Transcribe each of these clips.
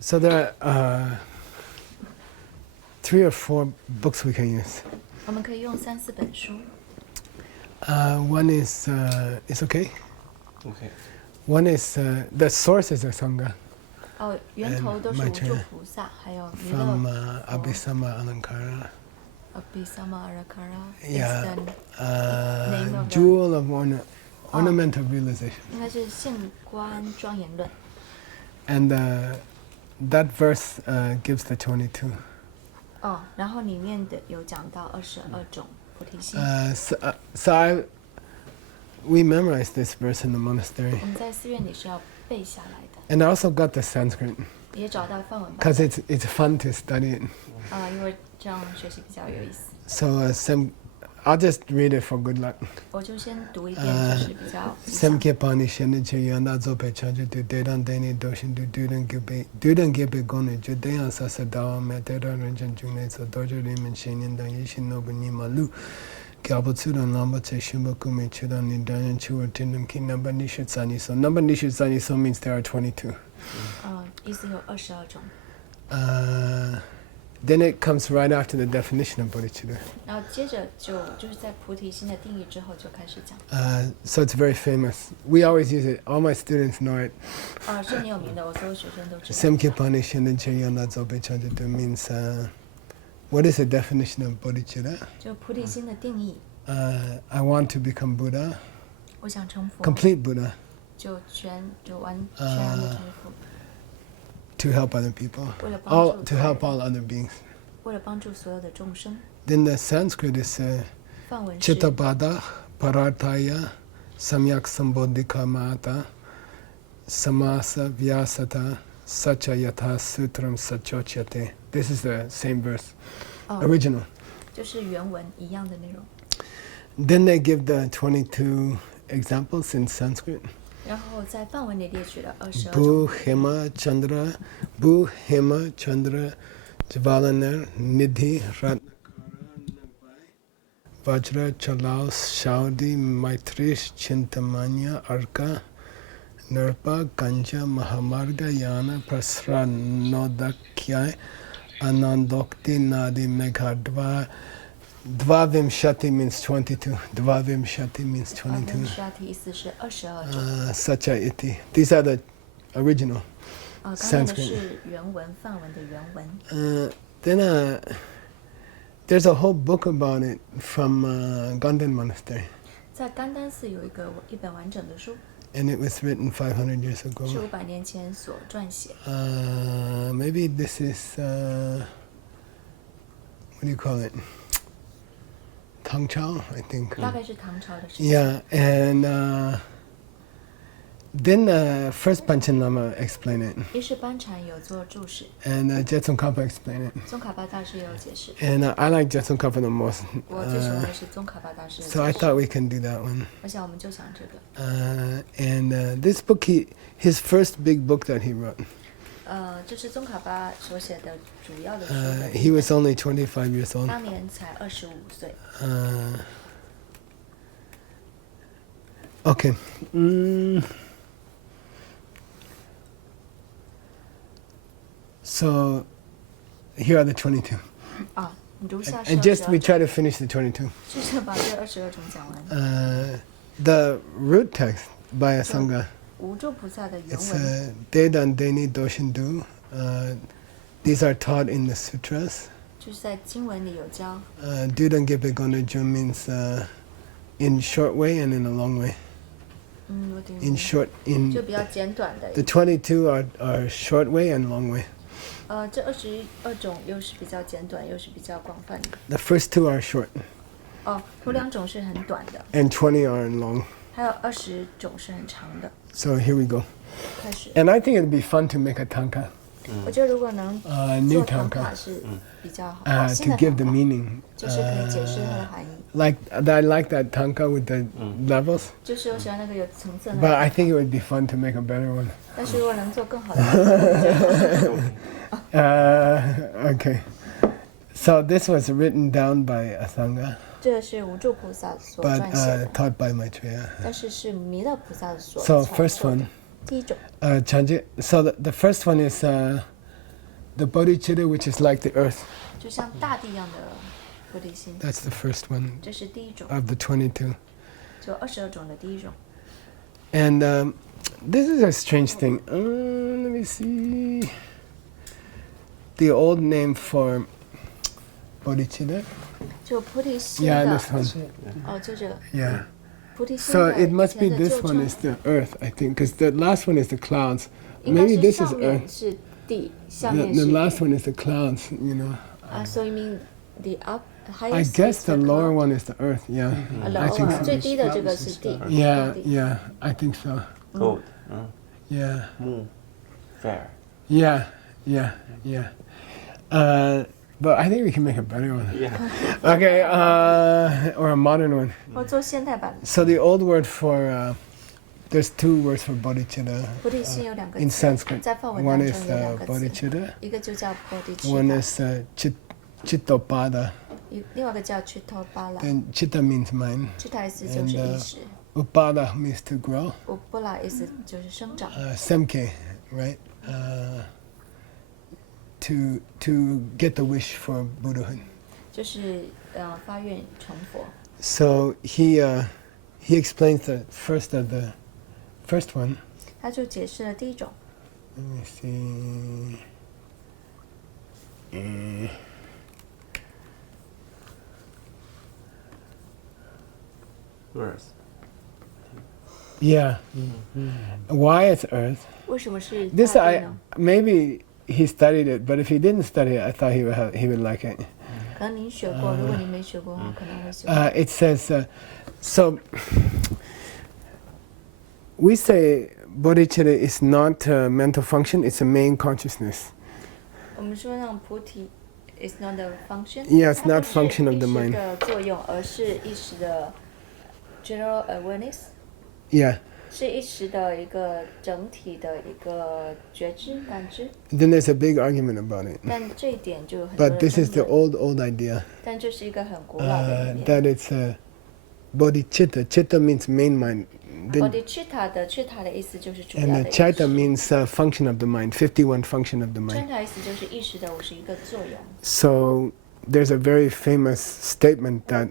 So there are 3 or 4 books we can use. 我们可以用3、4本书。One is it's okay. Okay. One is the source is Asanga 源头都是无著菩萨，还有弥勒 from 佛。Abhisamayalankara. Abhisamayalankara is Yeah. the name of Jewel of Ornament of Realizations. 应该是现观庄严论。And that verse gives the 22. 然后里面的有讲到22种菩提心。We memorized this verse in the monastery. 我们在寺院里是要背下来的。And I also got the Sanskrit. 也找到梵文版。 Because it's fun to study it. 因为这样学习比较有意思。So I'll just read it for good luck. 我就先读一遍，就是比较。Samkhya-pani shennichaya zope chaju tu dedan deni doshin tu dudan gibe gone ju deyan sasadawa metera ranjan jungne so dojo rimen shenyan dan yishin nobu ni malu gyabutsudan lamba che shumbaku me chudan ni dayan chuwa tindam ki number nishutsani so. Number nishutsani so means there are 22. 意思有22种。Then it comes right after the definition of bodhicitta. 然后接着就是在菩提心的定义之后就开始讲。So it's very famous. We always use it. All my students know it. 是很有名的，我所有学生都知道。 Samkhya-pani shennichaya zope chaju tu means what is the definition of bodhicitta? 就菩提心的定义。I want to become Buddha. 我想成佛。 Complete Buddha. 就完全的成佛。 To help other people. 为了帮助 To help all other beings. 为了帮助所有的众生。 Then the Sanskrit is 梵文是 Chittapada Parataya Samyak Sambodhikamata Samasa Vyasata Sacha Yatha Sutram Sachochate. This is the same verse. Original. 就是原文一样的内容。 Then they give the 22 examples in Sanskrit. 然后在梵文里列举了22种。 Bu Hema Chandra Jvalaner Nidhi Ratnakara Vajra Chalaus Shaudi Maitrish Chintamanya Arka Nirpa Kanja Mahamarga Yana Prasra Nodakyai Anandokti Nadi Meghadva. Dvavimshati means 22. Dvavimshati means 22. Dvavimshati 意思是22种。 Sacha iti. These are the original 刚才的 Sanskrit. 是原文，梵文的原文。 Then there's a whole book about it from Golden Monastery. 在甘丹寺有一本完整的书。 And it was written 500 years 是 ago. 500年前所撰写。 Maybe this is what do you call it? Tang Chao, I think. 大概是唐朝的事。 Yeah, and then first Panchen Lama explained it. 一是班禅有做注释， And Je Tsongkapa explained it. 宗卡巴大师也有解释。 And I like Je Tsongkapa the most. 我最喜欢的是宗卡巴大师的 So I 解 thought 释。 we can do that one. 我想我们就想这个。 And this book, his first big book that he wrote. 这是宗卡巴所写的主要的书。 He was only 25 years old. 当年才25岁。 Okay. So here are the 22. 你读下 And just we 22 try to finish the 22. 就是把这22种讲完。 The root text by Asanga. 无著菩萨的原 It's 文， Dedan Deni Doshindu. These are taught in the sutras. 就是在经文里有教。 Dudan Gibe Gonoju means in short way and in a long way. 我懂。 In short, 就比较简短的。 the 22 are short way and long way. 这22种又是比较简短，又是比较广泛的。 The first 2 are short. 头2种是很短的， And 20 are long. 还有20种是很长的。 So here we go. 开始。 And I think it'd be fun to make a tanka. 我觉得如果能 new 做唐 tanka. 卡是比较好。 To 新的 give the 唐卡 meaning. 就是可以解释它的含义。 I like that tanka with the levels. 就是我喜欢那个有层次的。 But I think it would be fun to make a better one. 但是如果能做更好的。 Okay. So this was written down by Asanga, 这是无著菩萨所 but 撰写的， taught by Maitreya. 但是是弥勒菩萨所 So 传 first 授的 one. 第一种。 Chanji. So the first one is the bodhicitta, which is like the earth. 就像大地一样的菩提心， That's the first one 这是第一种， of the 22. 就22种的第一种。 And this is a strange thing. Let me see. The old name for bodhicitta. 就菩提心 Yeah, 的 this one. 哦，就这个 Yeah. 菩提心 So 的 it must be 以前的 this 旧 one 称 is the earth, I think, because the last one is the clouds. 应该 Maybe 是 this is 上面 earth. 是地，下 The, 面 the 是 last one is the clouds, you know. So you mean the up I highest guess is the the lower cloud? one is the earth, yeah. I think lower so. 最低的这个是地， Yeah, 大地。 yeah, I think so. Gold, Yeah, moon, fair. yeah, yeah, yeah. But I think we can make a better one. Yeah. Okay, or a modern one. 或做现代版的 So the old word for, there's two words for bodhicitta 菩提心有两个 in 词， Sanskrit. 在梵文 One 当 is 中有两个词， bodhicitta, 一个就叫 one bodhichitta， is chittopada. 另外一个叫 chittopala。 Then chitta means mind. chitta 意思就是意识， Upada means to grow. upala 意思就是生长。 Semke, right? To get the wish for Buddhahood. 就是发愿成佛。 So he explains the first one. 他就解释了第一种， Let me see. Earth. Yeah. Why it's earth? 为什么是 This 大地 I 呢？ maybe he studied it, but if he didn't study it, I thought he would like it. 可能您学过，如果您没学过的话，可能会喜欢。 It says so. We say bodhicitta is not a mental function; it's a main consciousness. 我们说让菩提 is not a function. Yeah, it's 它 not 不是 function of the 意识 mind. 的作用，而是意识的 general awareness， Yeah. 是意识的一个整体的一个觉知感知。 Then there's a big argument about it. 但这一点就有很多 But 的 this is 争 the 论。 old idea 但这是一个很古老的理念。 that it's bodhicitta. Chitta means main mind. Then, Bodhichitta 的 chitta 的意思就是主要 and 的 the 意 chaita 识。 means function of the mind. 51 function of the mind. chitta 意思就是意识的51个作用。 So there's a very famous statement that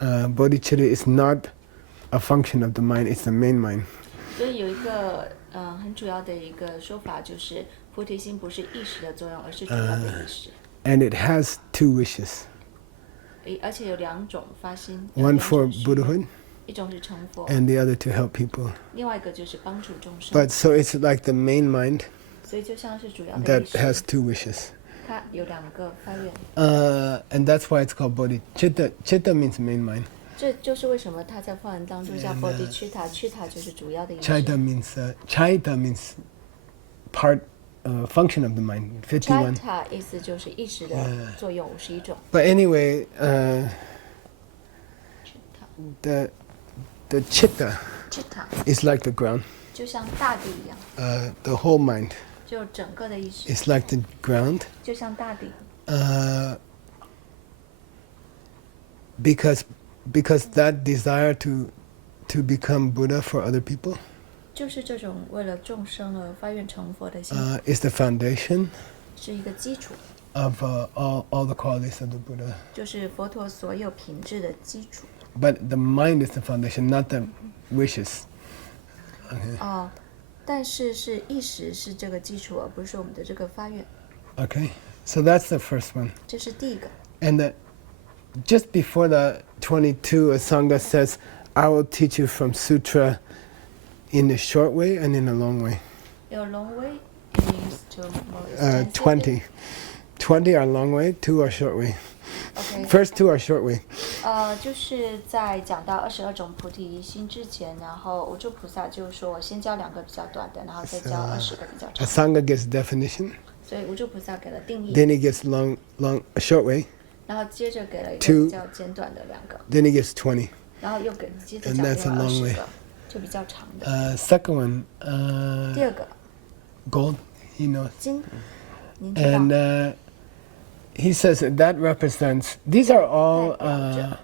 bodhicitta is not a function of the mind. It's the main mind. 所以有一个很主要的一个说法，就是菩提心不是意识的作用，而是主要的意识。 And it has two wishes. 而且有两种发心， One 两 for 种是 Buddhahood 一种是成佛， and the other to help people. 另外一个就是帮助众生。 But so it's like the main mind 所以就像是主要的 that 意识， has two wishes. 它有两个发愿。 And that's why it's called bodhicitta. Chitta means main mind. 这就是为什么它在梵文当中叫 bodhichitta，chitta 就是主要的意识。 Chaita means part function of the mind. 51. chitta 意思就是意识的作用51种。 But anyway, chitta the chitta chitta is like the ground. 就像大地一样， The whole mind 就整个的意识 is like the ground. 就像大地， Because that desire to become Buddha for other people 就是这种为了众生而发愿成佛的心， is the foundation 是一个基础， of all the qualities of the Buddha. 就是佛陀所有品质的基础。 But the mind is the foundation, not the wishes. 但是是意识是这个基础，而不是我们的这个发愿。 Okay, so that's the first one. 这是第一个。 And just before the 22, Asanga says, I will teach you from sutra in a short way and in a long way. 有 long way means to more extensive. 20. 20 are long way, 2 are short way. OK， First 2 are short way. 就是在讲到22种菩提心之前，然后无著菩萨就说我先教2个比较短的，然后再教20个比较长。 Asanga gives definition. 所以无著菩萨给了定义， Then he gives a short way. 然后接着给了一个 Two 比较简短的2个， Then he gives 20. 然后又接着 And 讲 that's 另 a 外 long 20 way. 个，就比较长的。 Second one, 第二个 gold, he knows. 金，您知道 And he says that represents, these are all 代表着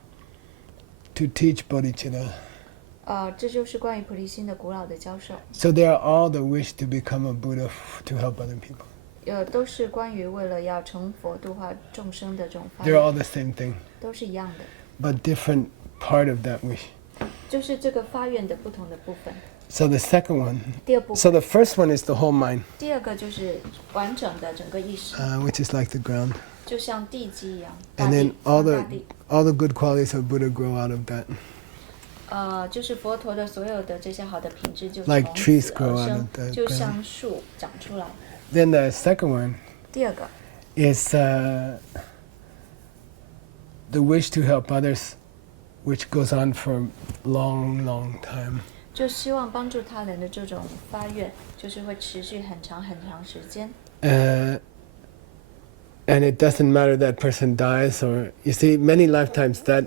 to teach bodhicitta. 这就是关于菩提心的古老的教授， So they are all the wish to become a Buddha to help other people. 都是关于为了要成佛度化众生的这种发 They're 愿， all the same thing, 都是一样的， but different part of that wish. 就是这个发愿的不同的部分。 So the second one, 第二部 so 分， the first one is the whole mind, 第二个就是完整的整个意识， which is like the ground. 就像地基一样，大 And 地 then all 像 the 大地。 all the good qualities of Buddha grow out of that. 就是佛陀的所有的这些好的品质就 Like 从 trees 此 grow 而 out 生 of the， 就 ground. 像树长出来。 Then the second one 第二个 is the wish to help others, which goes on for a long, long time. 就希望帮助他人的这种发愿，就是会持续很长很长时间。 And it doesn't matter that person dies, or you see, many lifetimes that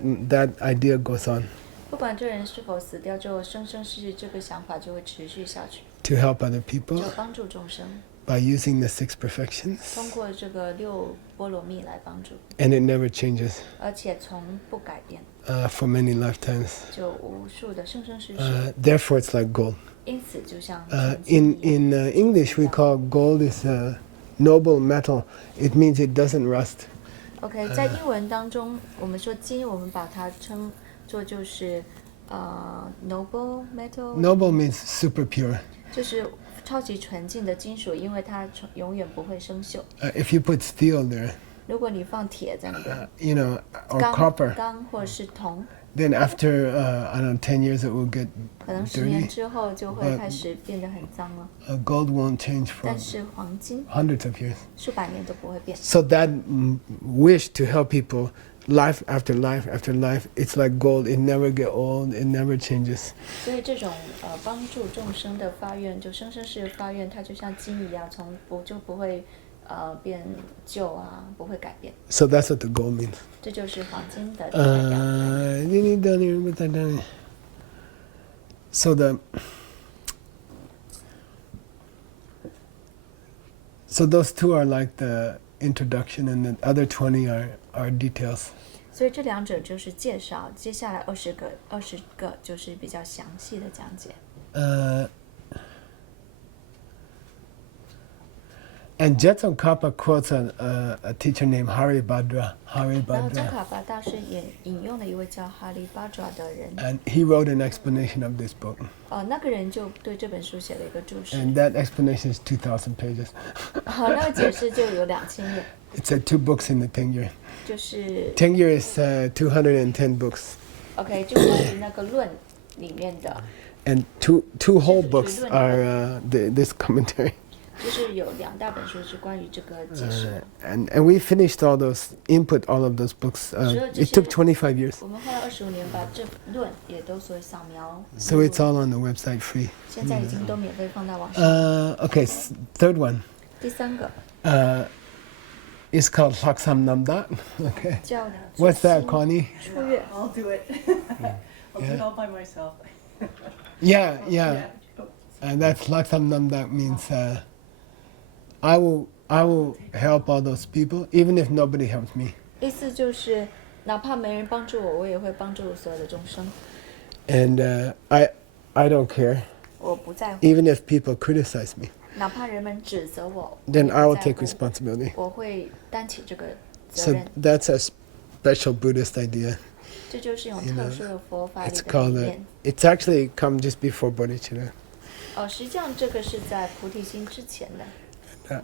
idea goes on 不管这人是否死掉之后，生生世世这个想法就会持续下去， to help other people 就帮助众生， by using the 6 perfections, 通过这个6波罗蜜来帮助， and it never changes 而且从不改变， for many lifetimes. 就无数的生生世世。 Therefore, it's like gold. 因此，就像 In English, we call gold is a noble metal. It means it doesn't rust. OK， 在英文当中，我们说金，我们把它称作就是noble metal， Noble means super pure. 就是超级纯净的金属，因为它永远不会生锈。 If you put steel there, 如果你放铁在那边， or 钢 copper, 钢或者是铜， then after I don't know 10 years it will get 可能10年 dirty. 之后就会开始变得很脏了。 Gold won't change for 但是黄金 hundreds of years. 数百年都不会变。 So that wish to help people, life after life after life, it's like gold. It never get old. It never changes. 所以这种帮助众生的发愿，就生生世世发愿，它就像金一样，就不会变旧啊，不会改变。 So that's what the gold means. 这就是黄金的代表。 So those 2 are like the introduction, and the other 20 are details. 所以这两者就是介绍，接下来20个就是比较详细的讲解。 And Je Tsongkapa quotes a teacher named Haribhadra. 然后宗喀巴大师也引用了一位叫哈利巴爪的人， And he wrote an explanation of this book. 那个人就对这本书写了一个注释， And that explanation is 2,000 pages. 那个解释就有2000页， It's 2 books in the Tengyur. 就是 Tengyur is 210 books. OK， 就关于那个论里面的， And two whole books are this commentary. 就是有2大本书是关于这个解释的。 And we finished input all of those books. It took 25 years. 我们花了25年把这论也都所扫描。 So it's all on the website free. 现在已经都免费放到网上。 Okay, third one 第3个 is called Laksam Namda. Okay. 叫 What's that, Connie? 初月。 I'll do it. I'll do it all by myself. Yeah. And that's Laksam Namda means I will help all those people, even if nobody helps me. 意思就是哪怕没人帮助我，我也会帮助所有的众生。 And I don't care, 我不在乎， even if people criticize me. 哪怕人们指责我， Then 我 I 也 will 不在 take 乎， responsibility. 我会担起这个责 So 任。 that's a special Buddhist idea. 这就是一种特殊的佛法里 It's 的理 called 念。 it's actually come just before Bodhichitta. 实际上这个是在菩提心之前的。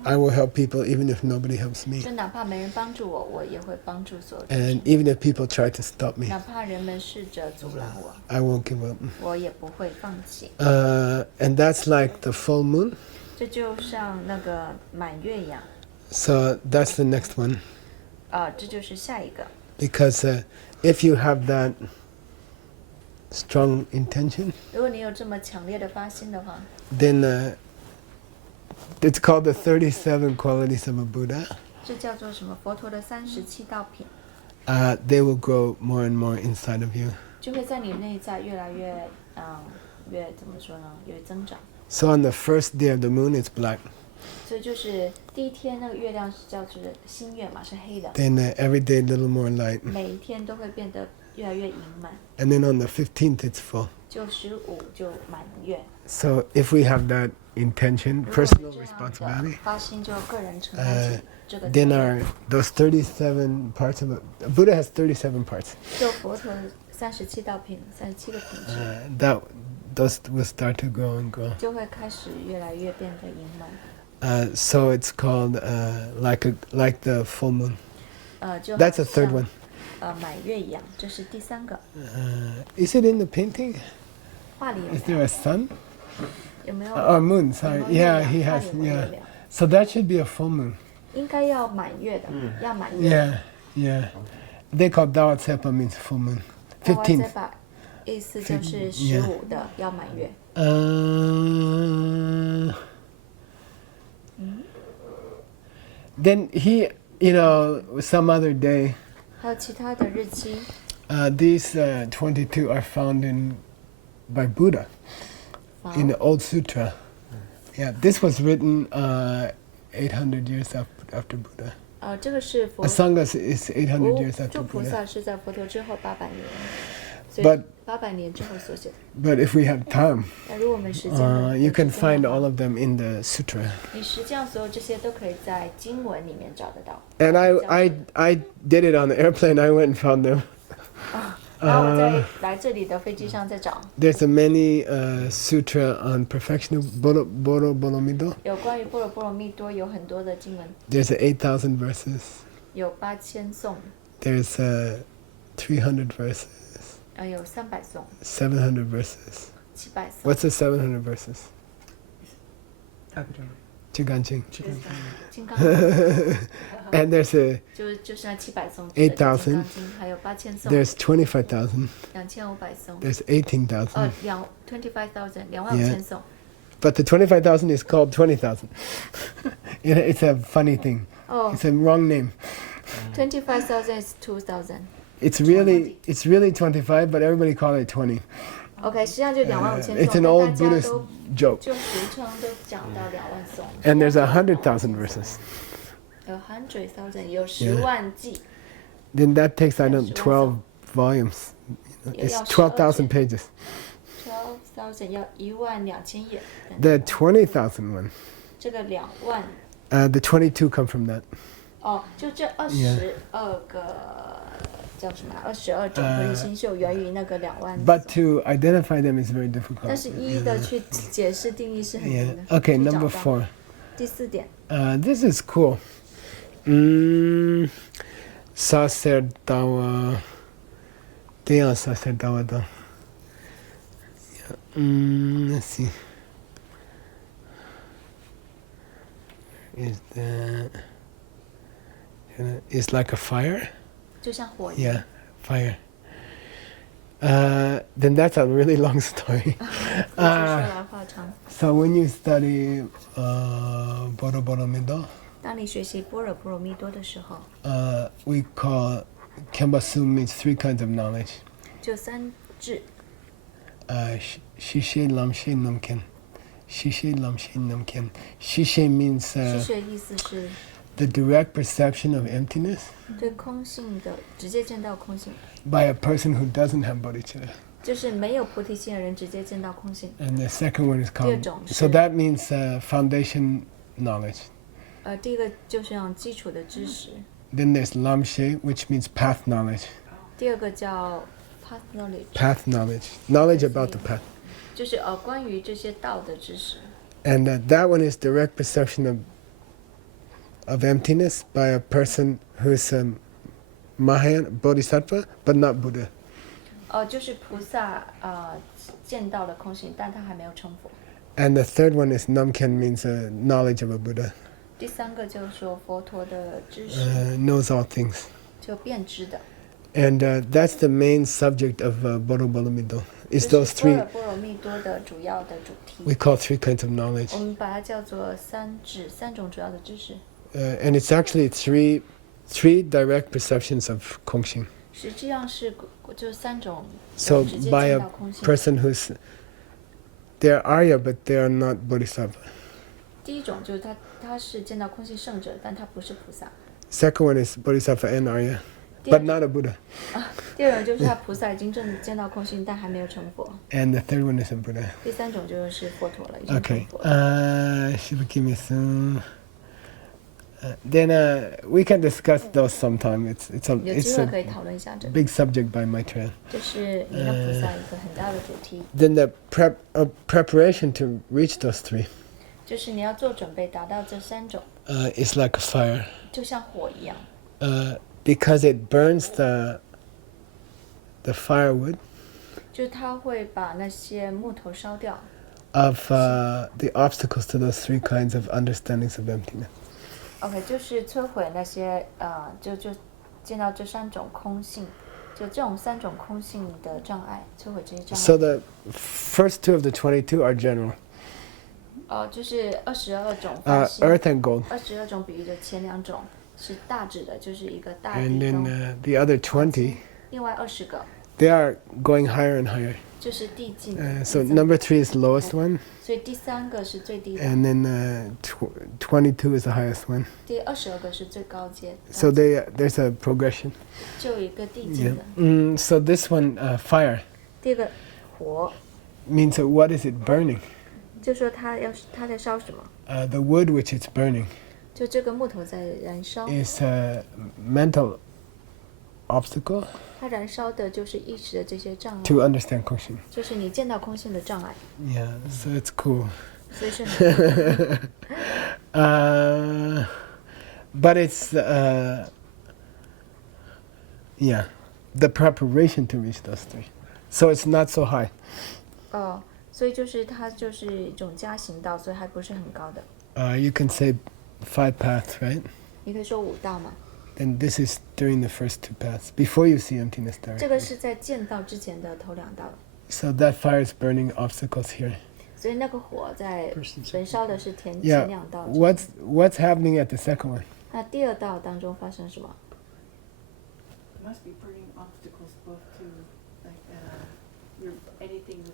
I will help people even if nobody helps me. 就哪怕没人帮助我，我也会帮助所有众 And 生。 even if people try to stop me, 哪怕人们试着阻拦我， I won't give up. 我也不会放弃。 And that's like the full moon. 这就像那个满月一样。 So that's the next one. 这就是下一个。 Because if you have that strong intention, 如果你有这么强烈的发心的话， then it's called the 37 qualities of a Buddha. 这叫做什么？佛陀的37道品， They will grow more and more inside of you. 就会在你内在越来越，越怎么说呢？越增长。 So on the first day of the moon, it's black. 所以就是第一天那个月亮是叫做新月嘛，是黑的。 Then every day a little more light. 每一天都会变得越来越盈满。 And then on the 15th, it's full. 就15就满月。 So if we have that intention, 如果 personal 有这样 responsibility, 的发心，就个人承担起这个责 then 任。 those 37 parts of it, Buddha has 37 parts. 就佛陀37个品质， Those will start to grow and grow. 就会开始越来越变得盈满。 So it's called like the full moon. 就好 That's the third 像 one. 满月一样，这是第3个。 Is it in the painting? 画里有 Is 没 there 有 a sun? 有没有？ Or moon, sorry. 有没有 Yeah, 月亮 he 画 has, 里有没有 yeah. 月亮 So that should be a full moon. 应该要满月的，要满月。 Yeah. They call Dao Tsepa means full moon. 大外 15th. 再把意思就是15的要满月。 Then he, some other day, 还有其他的日期， these 22 are found by Buddha 好 in the old sutra. Yeah, this was written 800 years after Buddha. 这个是佛 Asanga is 800 years after 就菩 Buddha. 萨是在佛陀之后800年，所 But 以800年之后所写的。 but if we have time, 那如果我们时间的 you can 有时间 find 的话 all of them in the sutra. 你实际上所有这些都可以在经文里面找得到。 And I did it on the airplane. I went and found them. 然后我在来这里的飞机上再找， There's a many sutra on perfection of Boro Bolomido. 有关于般若波罗蜜多有很多的经文， There's 8,000 verses. 有8000颂， There's 300 verses, 有300颂、 700 verses. 700颂。 What's the 700 verses? 大概这样。 Chiganjing. 金刚 And there's 就是那700颂， 8,000金刚经，还有8000颂， there's 25,000. 2500颂， There's 18,000. 25,000 25000颂。 But the 25,000 is called 20,000. It's a funny thing. 哦 It's a wrong name. 25,000 is 2000。 It's really 25, but everybody call it 20. OK，实际上就25000颂， It's an 但 old 大家 Buddhist 都 joke. 就俗称都讲到2万颂。 And there's 100,000 verses. 有100,000，有10万计， Then that takes, I don't know, 12 volumes. It's 12,000 pages. 12,000要12000页。 The 20,000 one, 这个2万， the 22 come from that. 就这22个叫什么？22种菩提心秀源于那个2万。 But to identify them is very difficult. 但是一一的去解释定义是很难 Yeah. 的。 Okay, 去找 number 到 4. 第4点， This is cool. Sacerdawa. Dea Sacerdawada. Let's see. Is that... It's like a fire? 就像火一样。 Yeah, fire. Then that's a really long story. 说来话长。 So when you study Boro Boro Mido, 当你学习般若波罗蜜多的时候， we call Kembasu means 3 kinds of knowledge. 就3智， Shishe, Lamshe, Namken. Shishe, Lamshe, Namken. Shishe means 是学意思是 the direct perception of emptiness 对空性的直接见到空性， by a person who doesn't have bodhicitta. 就是没有菩提心的人直接见到空性。 And the second one is called... 第二种是- So that means foundation knowledge. 第一个就是用基础的知识， Then there's Lamshe, which means path knowledge. 第二个叫 path knowledge， Path knowledge. Knowledge about the path. 就是关于这些道的知识。 And that one is direct perception of emptiness by a person who's Mahayana, Bodhisattva, but not Buddha. 就是菩萨见到了空性，但他还没有成佛。 And the third one is Namken, means knowledge of a Buddha. 第3个就是说佛陀的知识， Knows all things. 就遍知的。 And that's the main subject of Boro Boro Mido. It's 这 those 是般 3, 若波罗蜜多的主要的主题。 we call 3 kinds of knowledge. 我们把它叫做3种主要的知识。 And it's actually three direct perceptions of Kongxing. 实际上是就3种 So 直接 by 见 a 到空性。 person who's... They're Arya, but they are not Bodhisattva. 第一种就是他是见到空性圣者，但他不是菩萨。 Second one is Bodhisattva and Arya. but not a Buddha. 第二种就是他菩萨已经见到空性，但还没有成佛。 And the third one is a Buddha. 第三种就是佛陀了，已经成 Okay. 佛了。 Shibukimi-sun. Then we can discuss those sometime. It's 有机会可以 a 讨论一下这个， big subject by Maitreya. 这是弥勒菩萨一个很大的主题， Then the preparation to reach those three 就是你要做准备达到这三种， is like a fire. 就像火一样， Because it burns the firewood 就是它会把那些木头烧掉， of the obstacles to those three kinds of understandings of emptiness. OK， 就是摧毁那些就见到这三种空性，就这种三种空性的障碍，摧毁这些障 So 碍。 the first two of the 22 are general. 就是22种发心， Earth and gold. 22种比喻的前两种是大指的，就是一个大 And 地 then 中， the other 20, 另外20个 they are going higher and higher. 就是递进的。 So number 3 is the lowest one. 所以第三个是最低的， And then 22 is the highest one. 第22个是最高阶， So there's a progression. 就有一个递进 Yeah. 的。 So this one, fire, 第二个火， means what is it burning? 就说它在烧什么？ The wood which it's burning 就这个木头在燃烧， is a mental obstacle 它燃烧的就是意识的这些障碍， to understand Koshin. 就是你见到空性的障碍， Yeah, so it's cool. 所以是很But it's, yeah, the preparation to reach those three. So it's not so high. 所以就是它就是一种加行道，所以还不是很高的。 You can say 5 paths, right? 你可以说5道嘛， And this is during the first 2 paths, before you see emptiness 这个 directly. 是在见道之前的头2道， So that fire is burning obstacles here. 所以那个火在焚烧的是前 Yeah. 2道。 What's happening at the second one? 那第2道当中发生什么？ It must be burning obstacles both to like anything to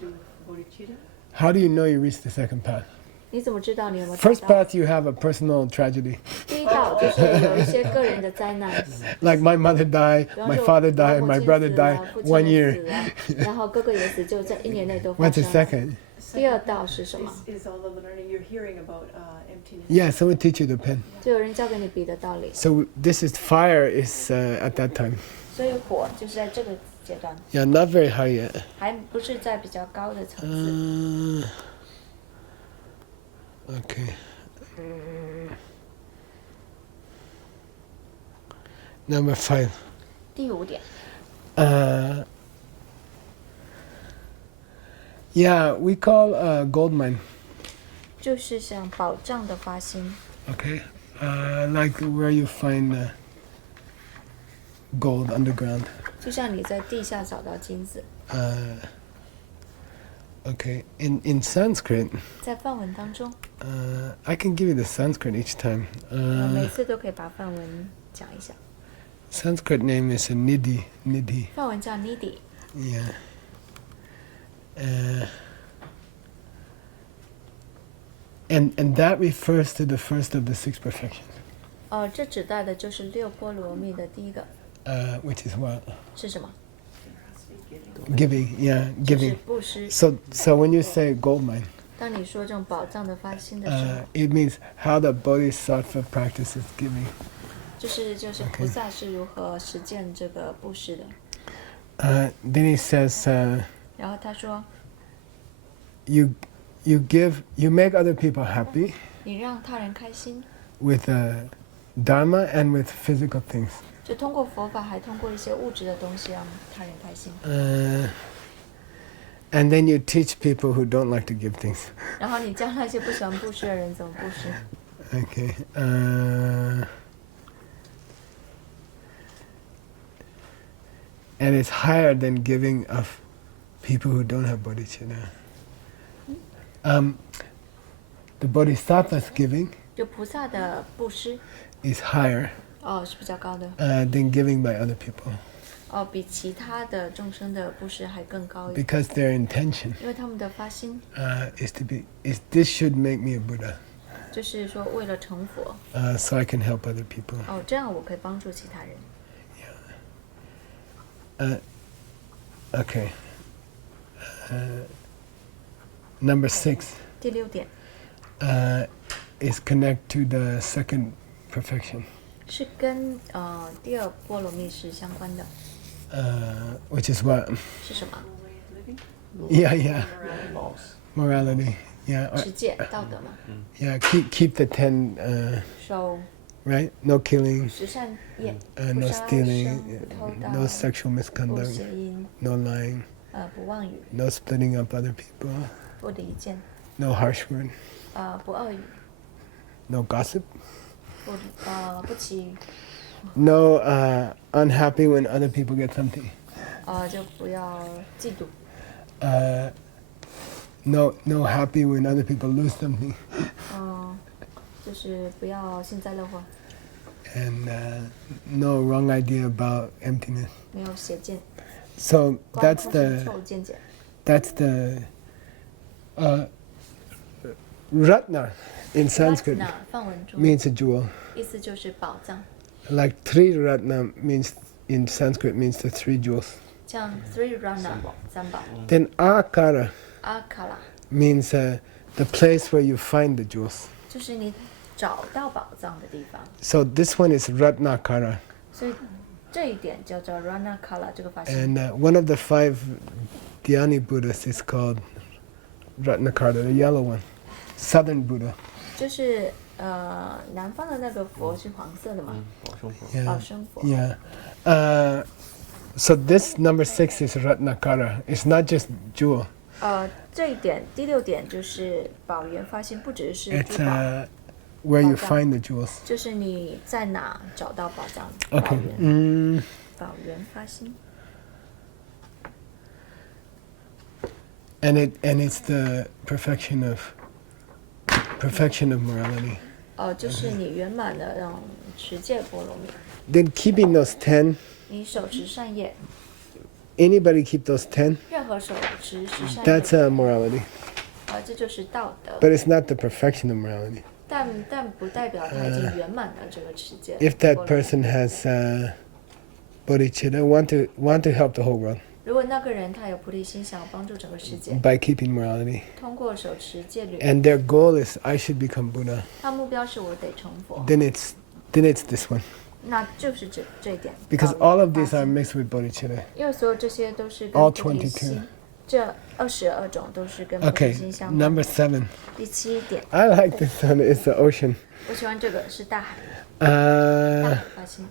do with bodhicitta. How do you know you reached the second path? 你怎么知道你有没有 First 达到？ path, you have a personal tragedy. 第1道就是有一些个人的灾难， Like my mother died, 比方 my 说 father 我 died, 母 my 亲 brother 死 died, 了，父亲 1也 year. 死了，然后哥哥也死，就在1年内都发 What's the 生了。 second? 第2道是什么？ Is all the learning you're hearing about emptiness. Yeah, someone teach you the pen. 就有人教给你笔的道理， So this is fire is at that time. 所以火就是在这个阶段， Yeah, not very high yet. 还不是在比较高的层次。 Okay. Number 5. 第5点， Yeah, we call gold mine. 就是像宝藏的发心， Okay. Like where you find gold underground. 就像你在地下找到金子。 Okay. In Sanskrit, 在梵文当中， I can give you the Sanskrit each time. 每次都可以把梵文讲一下。 Sanskrit name is a nidhi. Nidhi. 梵文叫 nidhi， Yeah. And that refers to the first of the 6 perfections, 这指代的就是6波罗蜜的第1个 which is what? 是什么？ Giving. Yeah, 就是 giving. 布施。 So when you say gold mine, 当你说这种宝藏的发心的时候， it means how the Bodhisattva practices giving. 就是菩萨是如何实践这个布施的。 Then he says, 然后他说， you make other people happy 你让他人开心， with dharma and with physical things. 就通过佛法，还通过一些物质的东西让他人开心。 And then you teach people who don't like to give things. 然后你教那些不喜欢布施的人怎么布施。 Okay. And it's higher than giving of people who don't have bodhicitta. The bodhisattva's giving 就菩萨的布施， is higher 是比较高的， than giving by other people 比其他的众生的布施还更高一点， because their intention 因为他们的发心 is this should make me a Buddha, 就是说为了成佛， so I can help other people. 这样我可以帮助其他人。Okay. Number 6. 第6点 Is connect to the second perfection. 是跟第2波罗蜜是相关的， Which is what? 是什么？ Yeah. Laws. Morality. Yeah. 持戒道德嘛。 Yeah. Keep the 10. 守 Right. No killing. 十善业， No 不杀 stealing. 生，不偷盗， No sexual 不 misconduct. 邪淫， No lying. 不妄语， No splitting up other people. 不离间， No harsh word. 不恶语， No gossip. 不绮语， No unhappy when other people get something. 就不要嫉妒， No happy when other people lose something. 就是不要幸灾乐祸， And no wrong idea about emptiness. 没有邪见， So 观 that's 空性 the 错误见解。 Ratna in Sanskrit Ratna 梵文中 means a jewel. 意思就是宝藏， Like three ratna means in Sanskrit means the 3 jewels. 像 three Ratna 三宝， Then akara 阿卡拉 means the place where you find the jewels. 就是你找到宝藏的地方， So this one is ratnakara. 所以这一点叫做 Ratna Kala 这个发型。 And one of the 5 Dhyani Buddhas is called Ratnakara, the yellow one. Southern Buddha. 就是南方的那个佛是黄色的嘛，保生佛。 Yeah. 宝生佛。 Yeah. So this number 6 is Ratnakara. It's not just jewel. 这一点第6点就是宝源发心，不只是 It's 珠宝， where you 宝藏。 find the jewels. 就是你在哪找到宝藏，宝 Okay. 源，宝源发心。 And it's the perfection of morality. 就是你圆满的让持戒波罗蜜， Then keeping those 10, 你手持善业， anybody keep those 10, 任何手持十善 that's 业， morality. 这就是道德。 But it's not the perfection of morality. 但不代表他已经圆满了这个持戒。 If that 波罗蜜 person has bodhicitta, want to help the whole world 如果那个人他有菩提心，想要帮助整个世界， by keeping morality, 通过手持戒律， and their goal is I should become Buddha, 他目标是我得成佛， then it's this one. 那就是这一点。 Because 宝 all 源 of 发 these 心 are mixed with bodhicitta. 因为所有这些都是 All 跟菩提22心，这22种都是跟菩 Okay, 提心相关。 number 7. 第7点， I like this one. It's the ocean. 我喜欢这个是大海，大海 Uh, 发心，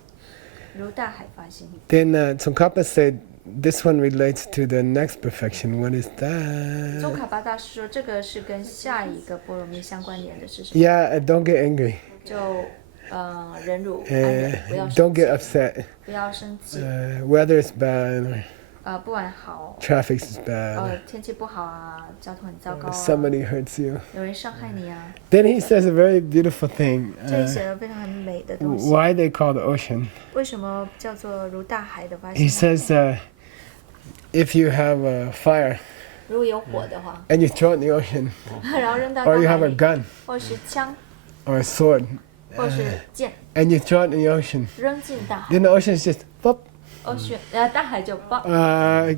如大海发心。 then Tsongkapa said this one relates to the next perfection. What is that? 宗喀巴大师说，这个是跟下一个波罗蜜相关联的是什么？ Yeah, don't get angry. 就忍辱安忍，不要 Don't 生气， get upset. 不要生气。 Weather is bad. 不管好， Traffic is bad. 天气不好啊，交通很糟糕啊， Somebody hurts you. 有人伤害你啊， Then he says a very beautiful thing. 这里写了非常很美的东西。 Why they call the ocean? 为什么叫做如大海的发 He 心呢？ says if you have a fire 如果有火的话， and you throw it in the ocean, 然后扔到大 or you 海 have a 里， gun 或是枪， or a sword, 或是剑， and you throw it in the ocean, 扔进大海， then the ocean is just pop. 大海就爆，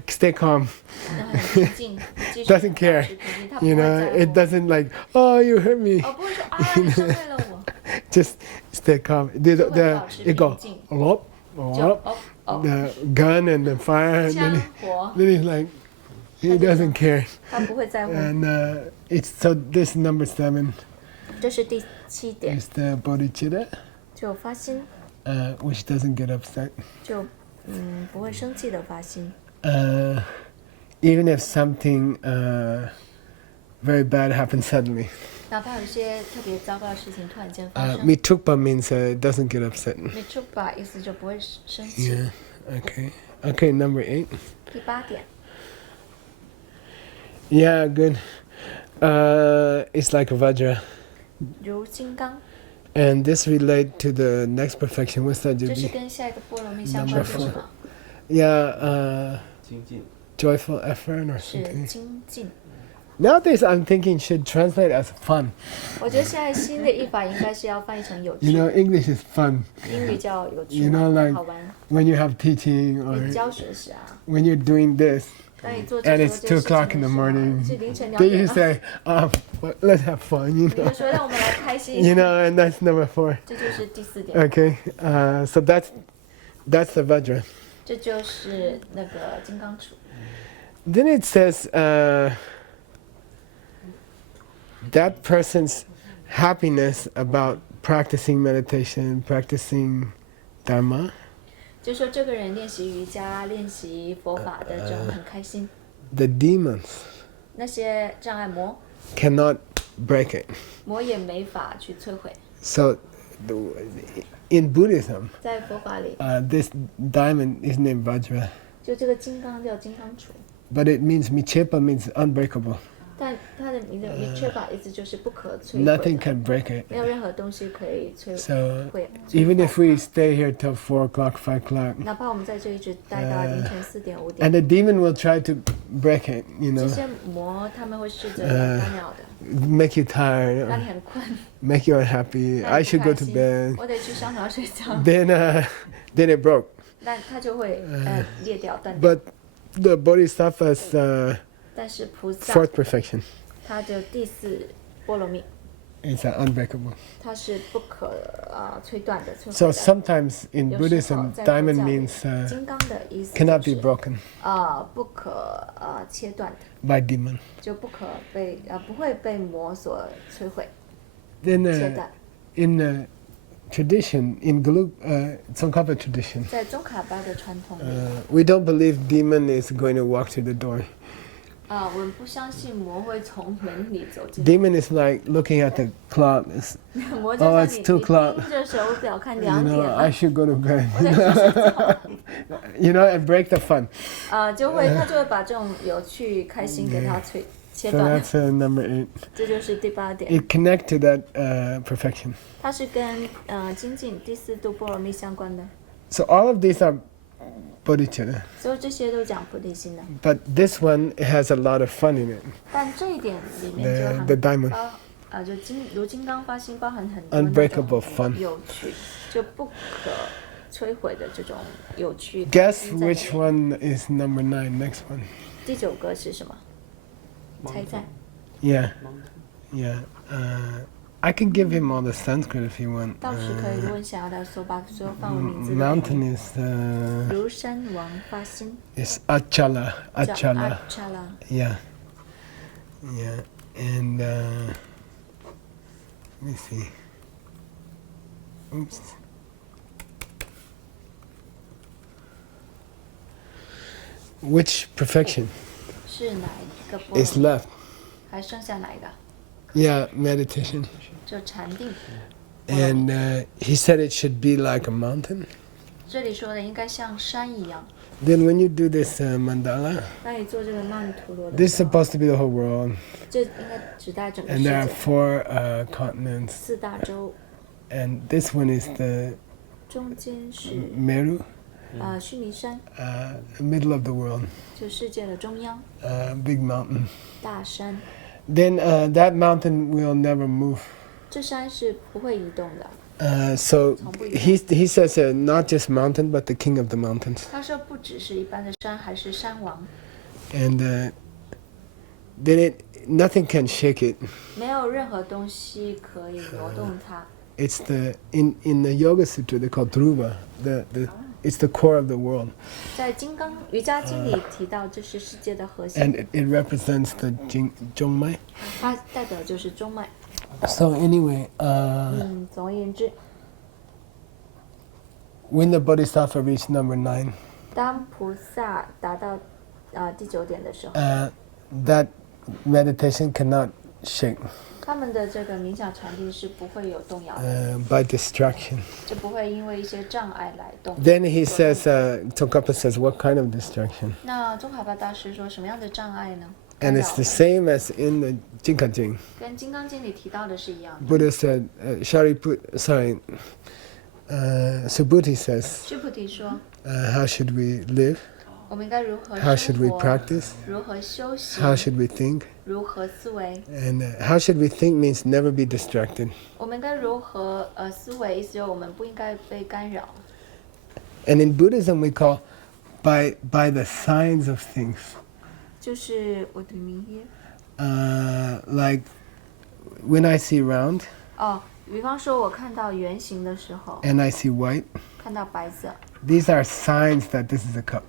Stay calm. 很平静，继续 Doesn't care. 保持平静，它不 You 会 know, 在 it 乎。 doesn't like, oh, you hurt me. 不会说啊，你伤害了我， Just stay calm. 就会保持 It go 平静， whoop, 就 whoop, the gun and the fire, and 枪火， then he's like, he doesn't care. 他不会在乎。 And it's so this number 7这是第7点， is the bodhicitta, 就发心， which doesn't get upset. 就不会生气的发心。 Even if something very bad happens suddenly. 哪怕有一些特别糟糕的事情突然间发生， Mitukpa means it doesnn't get upset. 你出吧意思就不会生气。 Yeah. Okay. Okay. Number 8. 第8点， Yeah. Good. It's like a vajra, 如金刚， and this relate to the next perfection. What's that, 这是 Judy? 跟下一个波罗蜜相关的是什么？ Yeah. 精进。 Joyful effort or 是 something. 精进， Nowadays, I'm thinking should translate as fun. 我觉得现在新的译法应该是要翻译成有 You 趣， know, English is fun. 英语叫有趣 You 嘛 know, like 好玩。 when you have teaching 你 or 教学时啊， when you're doing this, 当你做这 and 做 it's 这 2 个事 o'clock 情 in 的 the 时候 morning. 是凌晨2 Then 点 you 了， say, let's have fun, you 你 know. 就说让我们来开心， You know, and that's number 4. 这就是第4点， Okay, so that's the Vajra. 这就是那个金刚杵。 Then it says that person's happiness about practicing meditation, practicing Dharma, 就说这个人练习瑜伽、练习佛法的这种很开心， the demons 那些障碍魔 cannot break it. 魔也没法去摧毁。 So, in Buddhism, 在佛法里， this diamond is named Vajra, 就这个金刚叫金刚杵， but it means Michepa means unbreakable. 但它的名字缺乏意思就是不可摧毁 Nothing 的， can break it. 没有任何东西可以摧 So 毁。 even if we stay here till 4 o'clock, 5 o'clock, 哪怕我们在这一直待到凌晨4点5 and 点， the demon will try to break it, you 这 know, 些魔他们会试着来干扰的， make you tired, 让你很困， make you unhappy. 让 I 你 should 不 go 开 to 心 bed. 我得去上床睡觉， Then it broke. 但它就会裂掉断掉。 But the Bodhisattva's 但是菩萨 fourth perfection 他的第4波罗蜜， is unbreakable. 它是不可摧断的、摧 So 毁的。 sometimes in 有时候 Buddhism, 在佛 diamond 教里 means 金刚的意思 cannot 就 be 是 broken 不可切断的， by demon. 就不可被不会被魔所摧毁、 Then 切断。 in tradition, in Tsongkapa tradition, 在宗喀巴的传统里， we don't believe demon is going to walk through the door. 我们不相信魔会从门里走进。 Demon is like looking at the clock. It's, 魔就像 it's 你 2 o'clock. 盯着手表看 you 2 点 know, 了 I，should go to bed. 我得去睡觉。You know, and break the fun. 他就会把这种有趣、开心给它切 So 断。 that's number 8. 这就是第8点， It connect to that perfection. 它是跟精进第4度波罗蜜相关的。 So all of these are Bodhichitta. 所以这些都讲菩提心的， But this one has a lot of fun in it. 但这一点里面就 The diamond. 就如金刚发心包含很多那 Unbreakable 种 fun. 有趣，就不可摧毁的这种有趣。 Guess 在里面 which one is number 9, next one. 第9个是什么？猜猜。 Yeah. Yeah. I can give him all the Sanskrit if you want. 倒是可以，如果你想要来说，把所有梵文名字都给 Mountain is 如山王发心， Achala. 叫 Achala. 阿查拉。 Yeah. Yeah. And let me see. Oops. Which perfection 是哪一个波罗 is 蜜？ left? 还剩下哪一个？ Yeah, meditation. 就禅定。 And he said it should be like a mountain. 这里说的应该像山一样。 Then when you do this mandala, 当你做这个曼陀罗的 this is 时候， supposed to be the whole world. 这应该指代整个 And 世 there are 界。 4 continents. 4大洲， And this one is the 中间是Meru, 须弥山， middle of the world, 就世界的中央， big mountain. 大山。 Then that mountain will never move. 这山是不会移动的。 So he says not just mountain, but the king of the mountains. 他说不只是一般的山，还是山王， And then nothing can shake it. 没有任何东西可以挪动它。 It's in the Yoga Sutra they call Dhruva. It's the core of the world, 在瑜伽经里提到，这是世界的核心， and it represents the Jongmai. 它代表就是中脉。 So anyway, 总而言之， when the Bodhisattva reached number 9, 当菩萨达到第9点的时候， that meditation cannot shake 他们的这个冥想禅定是不会有动摇的， by distraction. 就不会因为一些障碍来动。 Then he says, Tsongkapa says, what kind of distraction? 那宗喀巴大师说什么样的障碍呢？ And it's the same as in the Jinka Jing. 跟《金刚经》里提到的是一样的。 Buddha said, Subhuti says, 须菩提说， how should we live? 我们应该如何 How should we 生活 practice? 如何修行 How should we think? 如何思维 And how should we think means never be distracted. 我们应该如何思维，意思就是我们不应该被干扰。 And in Buddhism we call by the signs of things. 就是我的名义 Like when I see round 哦，比方说我看到圆形的时候， and I see white, 看到白色， these are signs that this is a cup.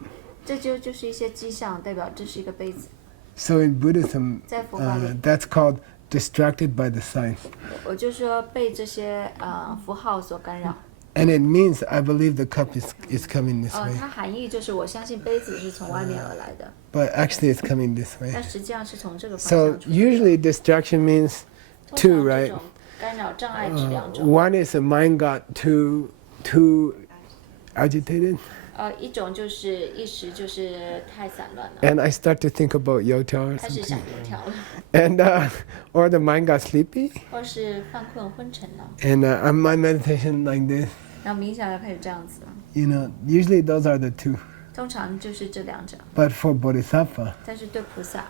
这就是一些迹象，代表这是一个杯子。 So in Buddhism, 在佛法里 that's called distracted by the signs. 我就说被这些符号所干扰。 And it means I believe the cup is coming this way. 它含义就是我相信杯子是从外面而来的， But actually it's coming this way. 但实际上是从这个方 So 向出去的。 usually distraction means 通常 two, 这 right? 种干扰障碍指两种。 One is the mind got too agitated, 一种就是一时就是太散乱了， and I start to think about yoga or 开始想 something. 油条了， And or the mind got sleepy, 或是犯困昏沉了， and my meditation like this. 然后冥想就开始这样子了。 You know, usually those are the two. 通常就是这两者， But for Bodhisattva, 但是对菩萨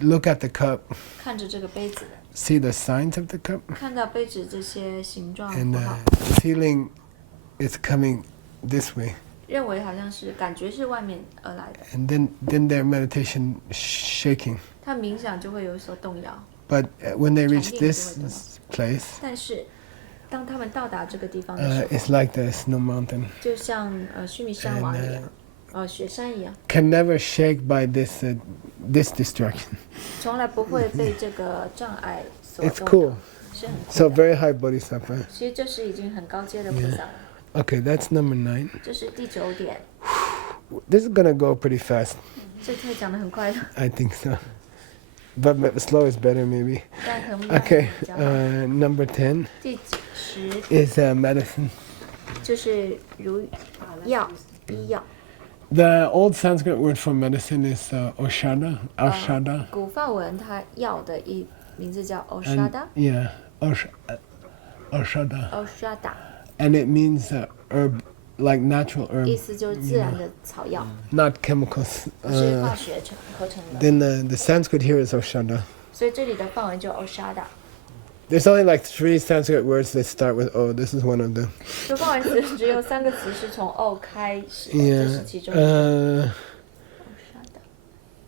look at the cup, 看着这个杯子， see the signs of the cup, 看到杯子这些形状 and 符号， feeling it's coming this way. 认为好像是感觉是外面而来的， And then their meditation shaking. 他冥想就会有所动摇。 But when they reach 禅定 this 就会动。 place, 但是当他们到达这个地方的时候， it's like the snow mountain. 就像须弥山王一样，雪山一样， Can never shake by this distraction. 从来不会被这个障碍所 It's 动 cool. 摇，是很 So 酷的。 very high Bodhisattva. 其实这是已经很高阶的菩萨了。 Okay, that's number 9. 这是第9点， This is gonna go pretty fast. 这会讲得很快的， I think so. But slow is better maybe. 但很慢 Okay, 比较好。 number 10第10 is medicine. 就是如药、医药。 The old Sanskrit word for medicine is oshada, aushada. 古梵文它药的名字叫 And, oshada， yeah, oshada. oshada， And it means herb, like natural 意 herb, 思就是自然的草药， not chemicals. 不是化学合成的。 Then the Sanskrit here is oshada. 所以这里的梵文就 oshada。 There's only like 3 Sanskrit words that start with O. This is one of them. 就梵文词只有3个词是从 o 开始的，这是 Yeah. 其中一个。oshada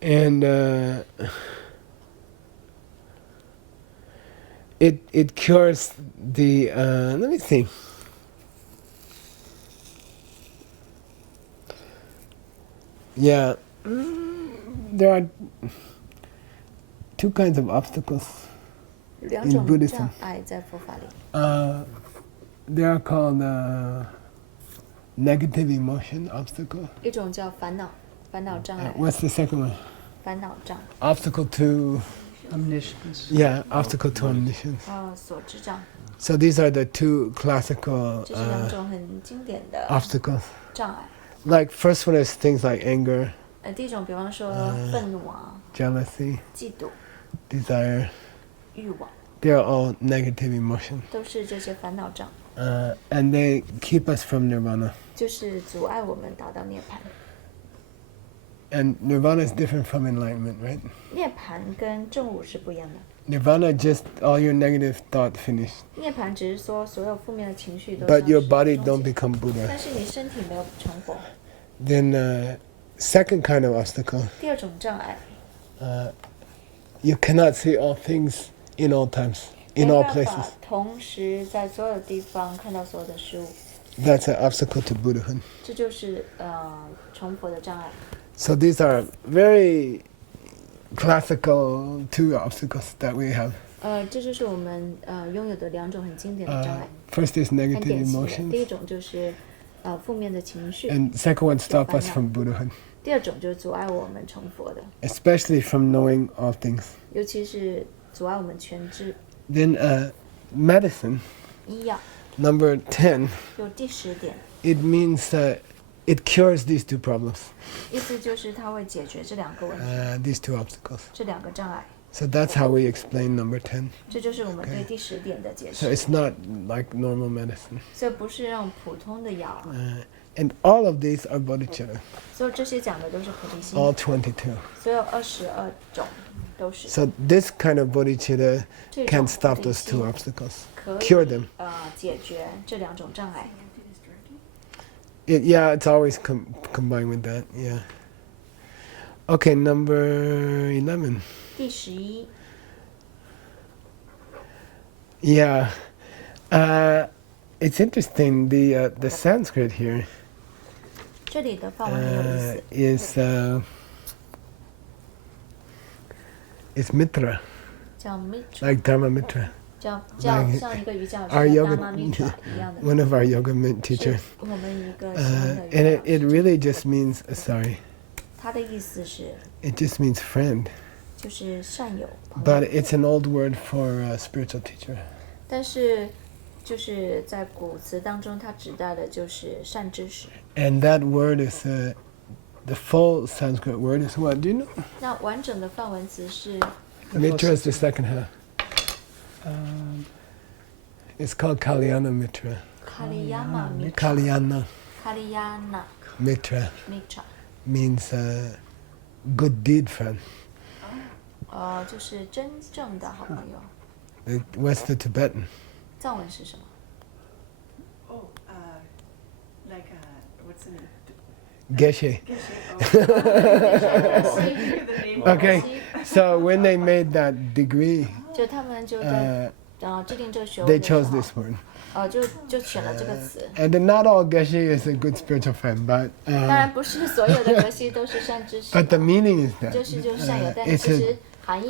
And it cures the let me see. Yeah, there are 2 kinds of obstacles. 两 In 种 Buddhism 障碍在佛法里， They are called negative emotion obstacle. 一种叫烦恼障碍， What's the second one? 烦恼障， Obstacle to Omniscience. yeah, obstacle to omniscience. 所知障， So these are the 2 classical 这是2种很经典的 obstacles. 障碍。 Like first one is things like anger, 第一种，比方说愤怒啊、 jealousy, 嫉妒、 desire. 欲望， They are all negative emotions, 都是这些烦恼障， and they keep us from nirvana. 就是阻碍我们达到涅槃。 And nirvana is different from enlightenment, right? 涅槃跟正悟是不一样的。 Nirvana just all your negative thought finished, 涅槃只是说所有负面的情绪都 but 消 your 失 body 终 don't 结 become Buddha. 但是你身体没有成佛。 Then second kind of obstacle, 第2种障碍， you cannot see all things in all times, in 没 all 办 places. 法同时在所有的地方看到所有的事物， That's an obstacle to Buddhahood. 这就是成佛的障碍。 So these are very classical 2 obstacles that we have. 这就是我们拥有的2种很经典的障碍， First is 很 negative 典型的。 emotions, 第一种就是负面的情绪， and second one stop us from Buddhahood, 第2种就是阻碍我们成佛的， especially from knowing all things. 尤其是阻碍我们全知。 Then medicine, 医药 number 10, 有第10点， it means it cures these 2 problems, 意思就是它会解决这2个问题， these 2 obstacles. 这2个障碍。So that's how we explain number 10. 这就是我们对第10点的解 So 释。 it's not like normal medicine. 所以不是那种普通的药， And all of these are bodhicitta, 所有这些讲的都是菩提心， all 22. 所有22种都是。 So this kind of bodhicitta 这 can 种 stop 菩提 those two 心 obstacles, 可 cure 以 them. 解决这2种障碍。 Yeah, it's always combined with that. Yeah. Okay, number 11. 第11， Yeah. It's interesting. The Sanskrit here 这里的梵文很有意思， is mitra, 叫 mitra， like Dharma mitra. 叫 like 像一个瑜伽老 our 师叫 yoga- Dharma mitra 一样的， One of our yoga 是 teachers. 我们一个喜欢的 And 瑜 it 伽 it 老师。 really just means sorry. 他的意思是 It just means friend. 就是善友朋友， But it's an old word for a spiritual teacher. 但是就是在古词当中，它指代的就是善知识。 And that word is the full Sanskrit word is what? Do you know? 那完整的梵文词是 Mitra is the second half. It's called Kalyana Mitra. 卡利亚玛米 Kalyana 卡利亚纳 Mitra mitra， means good deed friend. 就是真正的好朋友。 What's the Tibetan? 藏文是什么？ Oh, like what's the name? Geshe. Geshe. The name. Okay. So when they made that degree, 就他们就在制定这个学 they 位的时 chose 候 this word. 就选了这个词。 And not all Geshe is a good spiritual friend, but 当然不是所有的格西都是善知识 but the 的， meaning is that 就是善友，但 it's 其 a 实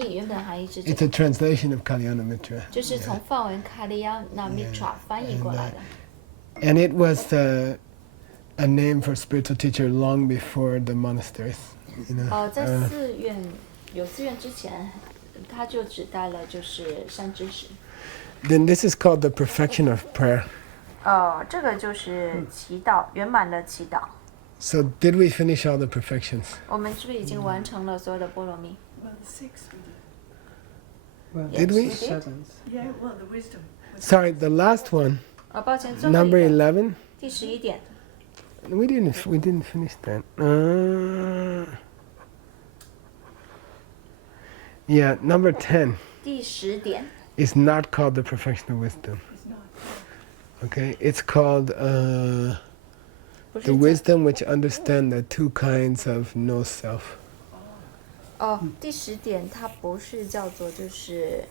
原本含义是这 it's a 个， translation of Kalyana Mitra. 就是从梵文卡利亚纳 mitra 翻译过来的。 And it was a name for spiritual teacher long before the monasteries. You know. 在有寺院之前，它就指代了就是善知识。 Then this is called the perfection of prayer. 这个就是祈祷，圆满的祈祷。 So did we finish all the perfections? 我们是不是已经完成了所有的波罗蜜？ Well, 6 we did. Well, Did we? we did. 7th. Yeah, well, the wisdom. Sorry, the last one, 抱歉，最后 number 一个 11. 第11点， We didn't finish that. Yeah, number 10第10点 is not called the perfection of wisdom. It's not. Okay, it's called 不是 the 讲 wisdom which understand the 2 kinds of no self. 第10点它不是叫做就是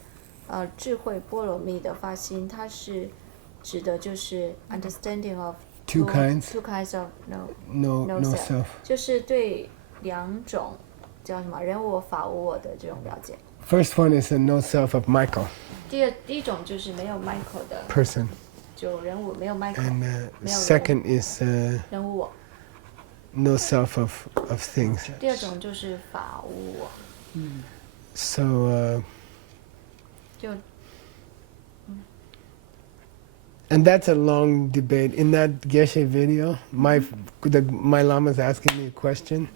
智慧波罗蜜的发心，它是指的就是 understanding of Two kinds. two kinds of No self self. 就是对2种叫什么人我法无我的这种了解。 First one is a no self of Michael 第一种就是没有 Michael 的， person, 就人我没有 Michael， and 没有 second is 人无我。 no self of things. 第2种就是法无我， So 就 and that's a long debate. In that Geshe video, my lama's asking me a question.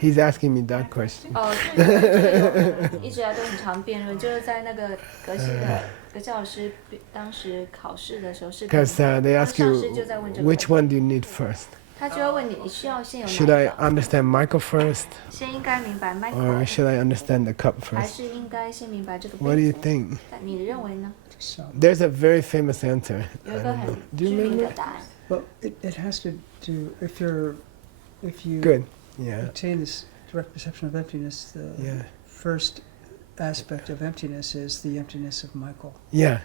He's asking me that question. 这个一直以来都很常辩论，就是在那个格西的格教老师当时考试的时候是， Because they ask 上 you 师就在问这个问 which 题， one do you need first? 他就要问你，你需要先有 Should I 哪一个？ understand Michael first, 先应该明白 or Michael， should I understand the cup 还 first? 是应该先明白这个 What do you 杯子？ think? 你认为呢？ So, There's a very famous answer. 有一个很 Do you 知名 remember? 的答案， well, it has to do if you Good. Yeah. attain this direct perception of emptiness. The Yeah. first aspect of emptiness is the emptiness of Michael. Yeah.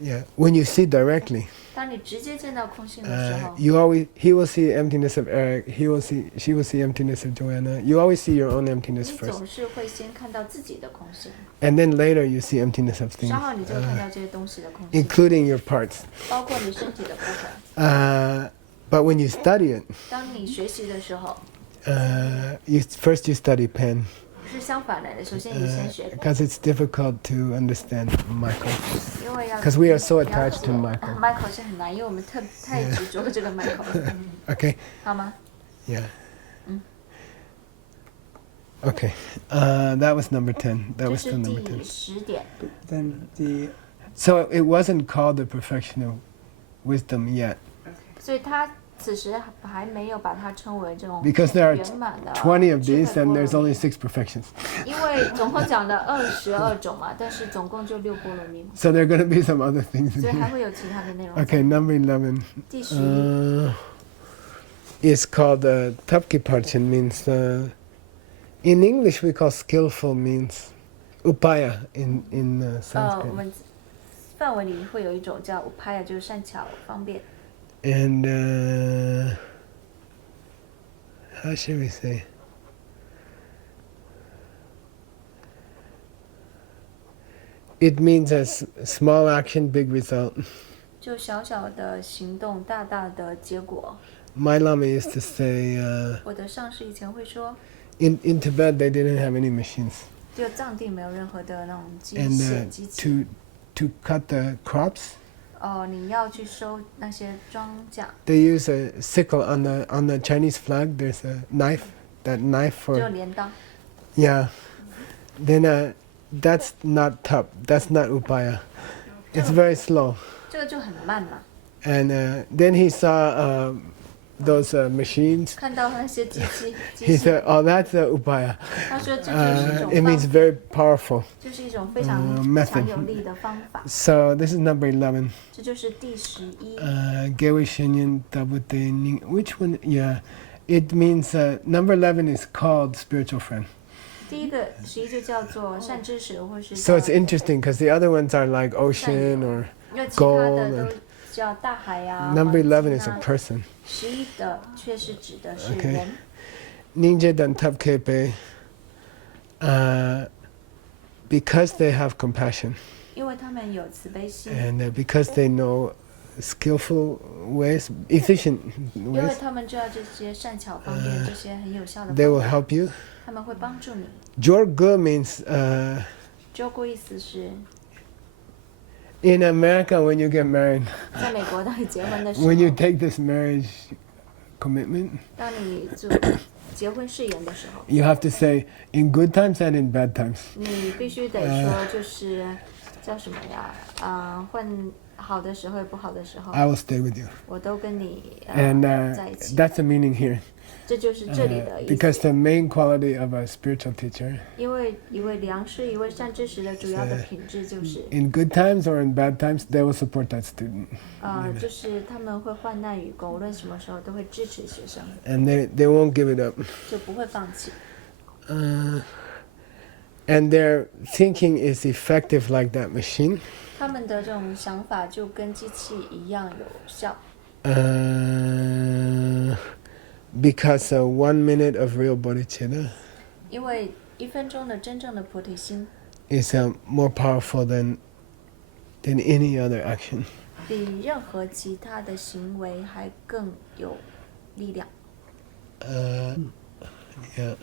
Yeah. When you see directly, 当你直接见到空性的时候， he will see emptiness of Eric. She will see emptiness of Joanna. You always see your own emptiness 你 first, 总是会先看到自己的空性， and then later you see emptiness of things, 稍后你就会看到这些东西的空性， including your parts. 包括你身体的部分。 But when you study it, 当你学习的时候， you study pen 是相反来的。首先你先学， because it's difficult to understand Michael. 因为要 'Cause we are so 了解 attached to Michael. Michael 是很难，因为我们太执着这个 Michael， Okay. 好吗？ Yeah. Okay, that was number 10. That 这 was 是 still number 第 10. 10点。 Then the So it wasn't called the perfection of wisdom yet, 所以他此时还没有把它称为这种 because there are 圆满的 20 of 智慧 these and 波罗 there's only 蜜。 6 perfections. 因为总共讲了22种嘛，但是总共就6波罗蜜嘛， So there are going to be some other things 所 in 以还 here. 会有其他的内容。 Okay, number 11. 第11 Is called Tapkiparchin, means in English we call skillful, means upaya in 我 Sanskrit. 们范围里会有一种叫 upaya， 就是善巧方便。 And how should we say? It means a small action, big result. 就小小的行动，大大的结果。 My Lama used to say, 我的上师以前会说， in Tibet they didn't have any machines, 就藏地没有任何的那种机 and 械机器。 to cut the crops, 你要去收那些庄稼， they use a sickle on the Chinese flag. There's a knife, that knife 就 for 镰刀。 yeah. Then that's not top. That's not upaya. It's very slow. 这个就很慢嘛。 And then he saw those machines. 看到那些机 He 器， said, "Oh, that's upaya. 他说这就是一种 It 方 means very powerful." 就是一种非常 method 强有力的方法。 So this is number 11. 这就是第11。 Gewe Shinyan Tabute Ning. Which one? Yeah, it means number 11 is called spiritual friend. 第一个11就叫做善知识，或是 So it's 叫 interesting because the other ones are like ocean or 因为其他的 gold 都叫大海呀。 number 11 is 黄 a 金啊 person. 11的却是指的是 Okay. 人。 Ninja dan Tabkepe. Because they have compassion 因为他们有慈悲心， and because they know skillful ways, efficient 因为 ways, 他们知道这些善巧方便，这些很有效的 they will 方法， help you. 他们会帮助你。 Jorga means 周过意思是， in America when you get married, 在美国当你结婚的时 when you 候， take this marriage commitment, 当你做结婚誓言的时候， you have to say in good times and in bad times. 你必须得说，就是叫什么呀？混好的时候也不好的时候， I will stay with you. 我都跟你 And 在一起。 that's the meaning here. 这就是这里的意 Because 思。 the main quality of a spiritual teacher, 因为一位良师、一位善知识的主要的品质就是， in good times or in bad times, they will support that student. 就是他们会患难与共，无论什么时候都会支持学生， And they won't give it up. 就不会放弃。 And their thinking is effective like that machine. 他们的这种想法就跟机器一样有效， Because 1 minute of real bodhicitta 因为1分钟的真正的菩提心 is more powerful than any other action. 比任何其他的行为还更有力量。 Yeah.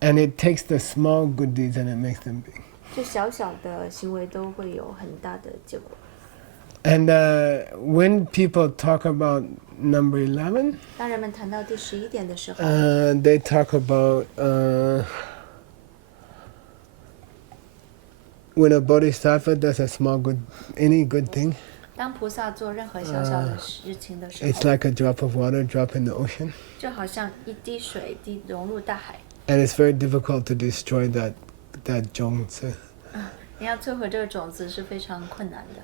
And it takes the small good deeds and it makes them big. 就小小的行为都会有很大的结果。 And when people talk about number 11, 当人们谈到第11点的时候， they talk about when a bodhisattva does a small any good thing, 当菩萨做任何小小的事情的时 it's 候， like a drop of water drop in the ocean. 就好像一滴水融入大海， And it's very difficult to destroy that zhongzi. 你要摧毁这个种子是非常困难的，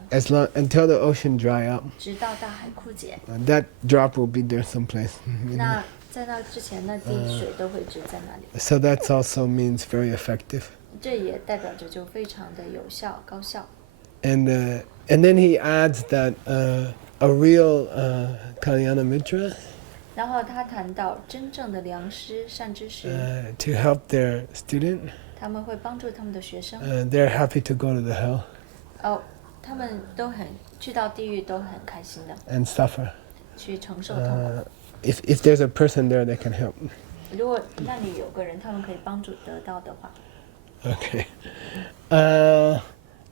Until the ocean dry up, 直到大海枯竭。 that drop will be there someplace. 那在那之前，那滴水都会一直在那里。 So that also means very effective. 这也代表着就非常的有效、高效。 And then he adds that a real Kalyana Mitra 然后他谈到真正的良师、善知识， to help their student. 他们会帮助他们的学生。 They're happy to go to the hell 他们都很去到地狱都很开心的 and suffer. 去承受痛苦。 If there's a person there that can help. 如果那里有个人，他们可以帮助得到的话。 Okay.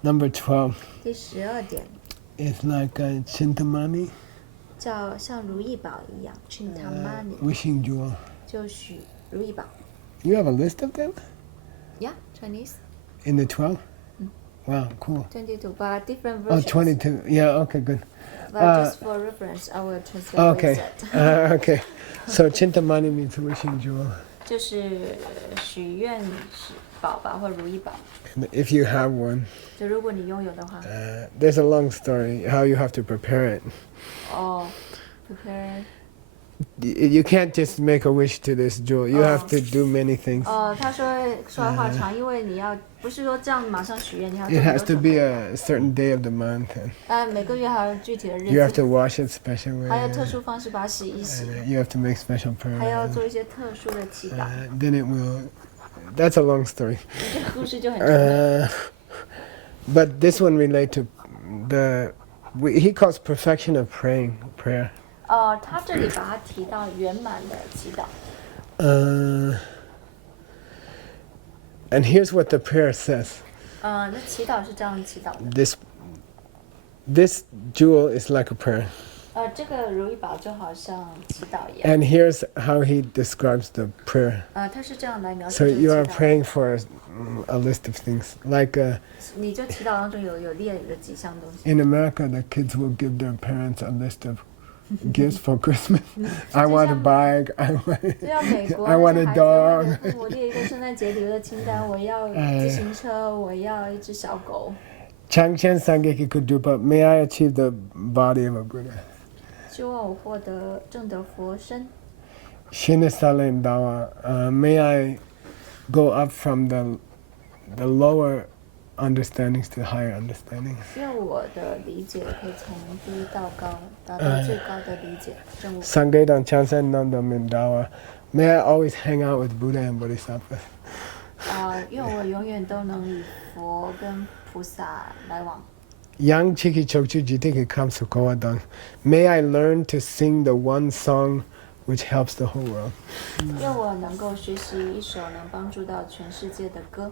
Number 12第12点 is like Chintamani, 叫像如意宝一样 ，Chintamani， wishing jewel. 就许如意宝。You have a list of them Yeah, Chinese in the 12? Mm. Wow, cool. 22, but different Oh, versions. 22. Yeah, okay, good. But just for reference, I will translate what Okay. you said. Okay. So Chintamani means wishing jewel. 就是许愿宝吧，或如意宝。 And if you have one, 就如果你拥有的话， there's a long story how you have to prepare it. 哦 ，prepare。 You can't just make a wish to this jewel. You have to do many things. 他说的话长，因为你要不是说这样马上许愿，你要做 It 很 has 多 to 准 be 备。 a certain day of the month. And 每个月还有具体的 you 日 have 子， to wash it special way. 还有特殊方式把它洗一洗， And you have to make special 还要 prayers. 做一些特殊的祈祷。 Then it will. That's a long story. 这个故事就很长了。 But this one relate to he calls perfection of prayer. 他这里把它提到圆满的祈祷。 And here's what the prayer says. 那祈祷是这样祈祷的。 This jewel is like a prayer. 这个如意宝就好像祈祷一样。 And here's how he describes the prayer. 他是这样来描述 So 这个 you are 祈祷。 praying for a list of things. Like 你就祈祷当中有列了几项东西。 in America, the kids will give their parents a list of gifts for Christmas. I want a bag. I 就像美国 I want a 那些孩子 dog. 会给父母列一个圣诞节礼物的清单，我要自行车，我要一只小狗。 Changchen Sangeki could do, but may I achieve the body of a Buddha? 希望我获得正得佛身。 Shinisalen Dawa, may I go up from the lower understandings to higher understandings? 愿我的理解可以从低到高，达到最高的理解正悟。 Sangedang Chansen Namdam Dawa, may I always hang out with Buddha and Bodhisattva? 愿我永远都能与佛跟菩萨来往。 Yang Chiki Chokchu Jitiki Kamsu Kowadang, may I learn to sing the one song which helps the whole world. 愿我能够学习一首能帮助到全世界的歌。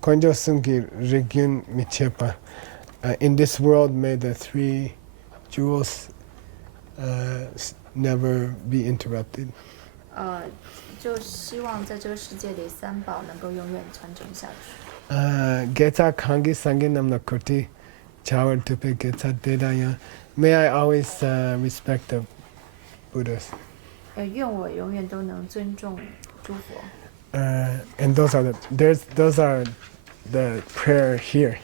Konjo Sungi Rigyun Michepa. In this world, may the three jewels never be interrupted. 就希望在这个世界里，三宝能够永远传承下去。 Geta Kangi Sangi Namna Kurti, Chawar Tupe Geta Dedaya. May I always respect the Buddhas. 愿我永远都能尊重诸佛。 And those are the prayer here.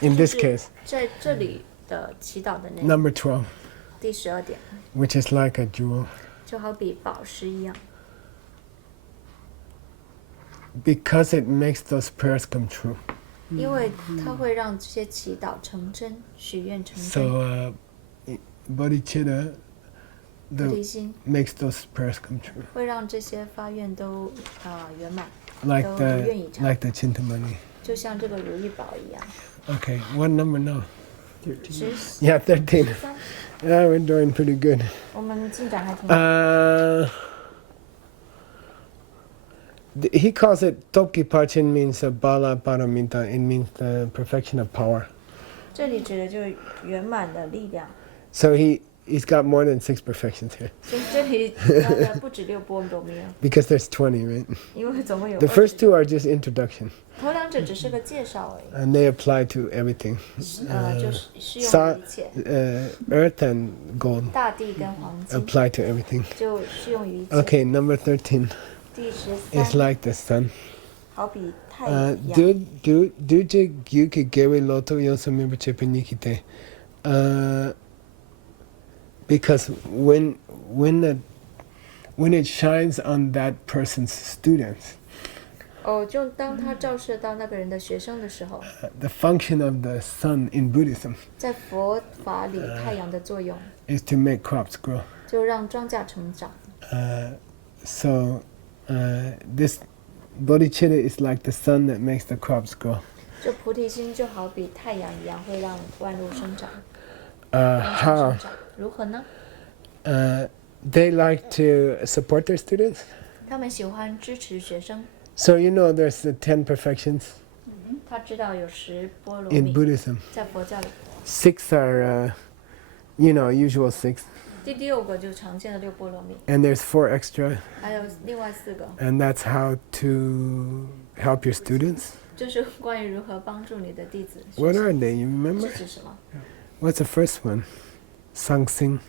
In this case, 在这里的祈祷的内容， number 12, 第12点， which is like a jewel. 就好比宝石一样， Because it makes those prayers come true. 因为它会让这些祈祷成真，许愿成真。 So Bodhichitta 菩提心 makes those prayers come true. 会让这些发愿都圆满， Like 都愿意成， the Chintamani. 就像这个如意宝一样。 Okay, what number now? 13. Yeah, 13. 13 Yeah, we're doing pretty good. 我们进展还挺好。 He calls it Toki Pachin means Bala Paramita. It means the perfection of power. 这里指的就是圆满的力量， So he's got more than 6 perfections here. 所以这里讲的不止6波罗蜜了， Because there's 20, right? 因为总共有 The 20 first 2 are just introduction. 头两者只是个介绍而已， And they apply to everything. 就是适用Sa- 于一切， Earth and gold 大地跟黄金 apply to everything. 就适用于一切。 Okay, number 13 第 is 13 like the sun. 好比太 Do 阳， je gyuki gewe loto yonsumi chepenikite. Because when it shines on that person's students, 就当它照射到那个人的学生的时候， the function of the sun in Buddhism 在佛法里太阳的作用 is to make crops grow. 就让庄稼成长。 So this bodhicitta is like the sun that makes the crops grow. 这菩提心就好比太阳一样，会让万物生长， How? 生长如何呢？ They like to support their students. 他们喜欢支持学生。 So you know there's the 10 perfections 他知道有10波罗 in 蜜， Buddhism. 在佛教里， 6 are, usual 6. 第6个就常见的6波罗蜜， And there's 4 extra. 还有另外4个， And that's how to help your students. 就是关于如何帮助你的弟子。 What are they? You remember? 是指什么？ What's the first one? Sangsing.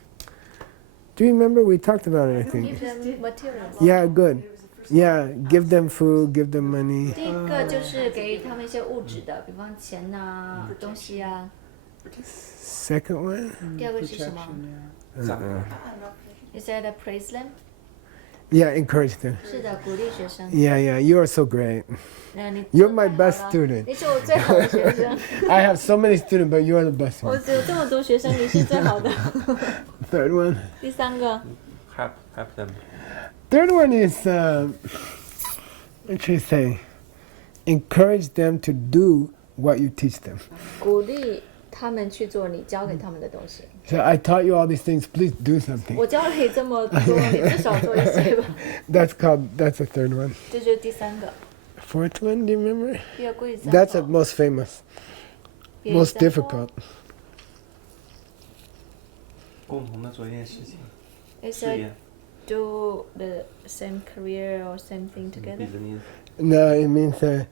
Do you remember we talked about it, I think? Give them materials. Yeah, good. Yeah, give them food, give them money. 第一个就是给予他们一些物质的，比方钱呐、东西啊。 Second one? 第二个是什么 Protection, yeah.？Is that a praise them？ Yeah, encourage them. 是的，鼓励学生。 Yeah, yeah, you are so great. 那你 You're 做 my 太好 best 了 student. 你是我最好的学生。 I have so many students, but you are the best 我 one. 只有这么多学生，你是最好的。 Third one? 第3个 help them. Third one is, what should I say? Encourage them to do what you teach them. 鼓励他们去做你教给他们的东西。 So I taught you all these things, please do something. 我教了你这么多，你至少做一些吧。 That's the third one. 这就是第3个。 Fourth one, do you remember? Be a good That's the example. most famous, Be an most example. difficult. 共同的做一件事情， Is 事 that 业 do the same career or same thing together? business No, it means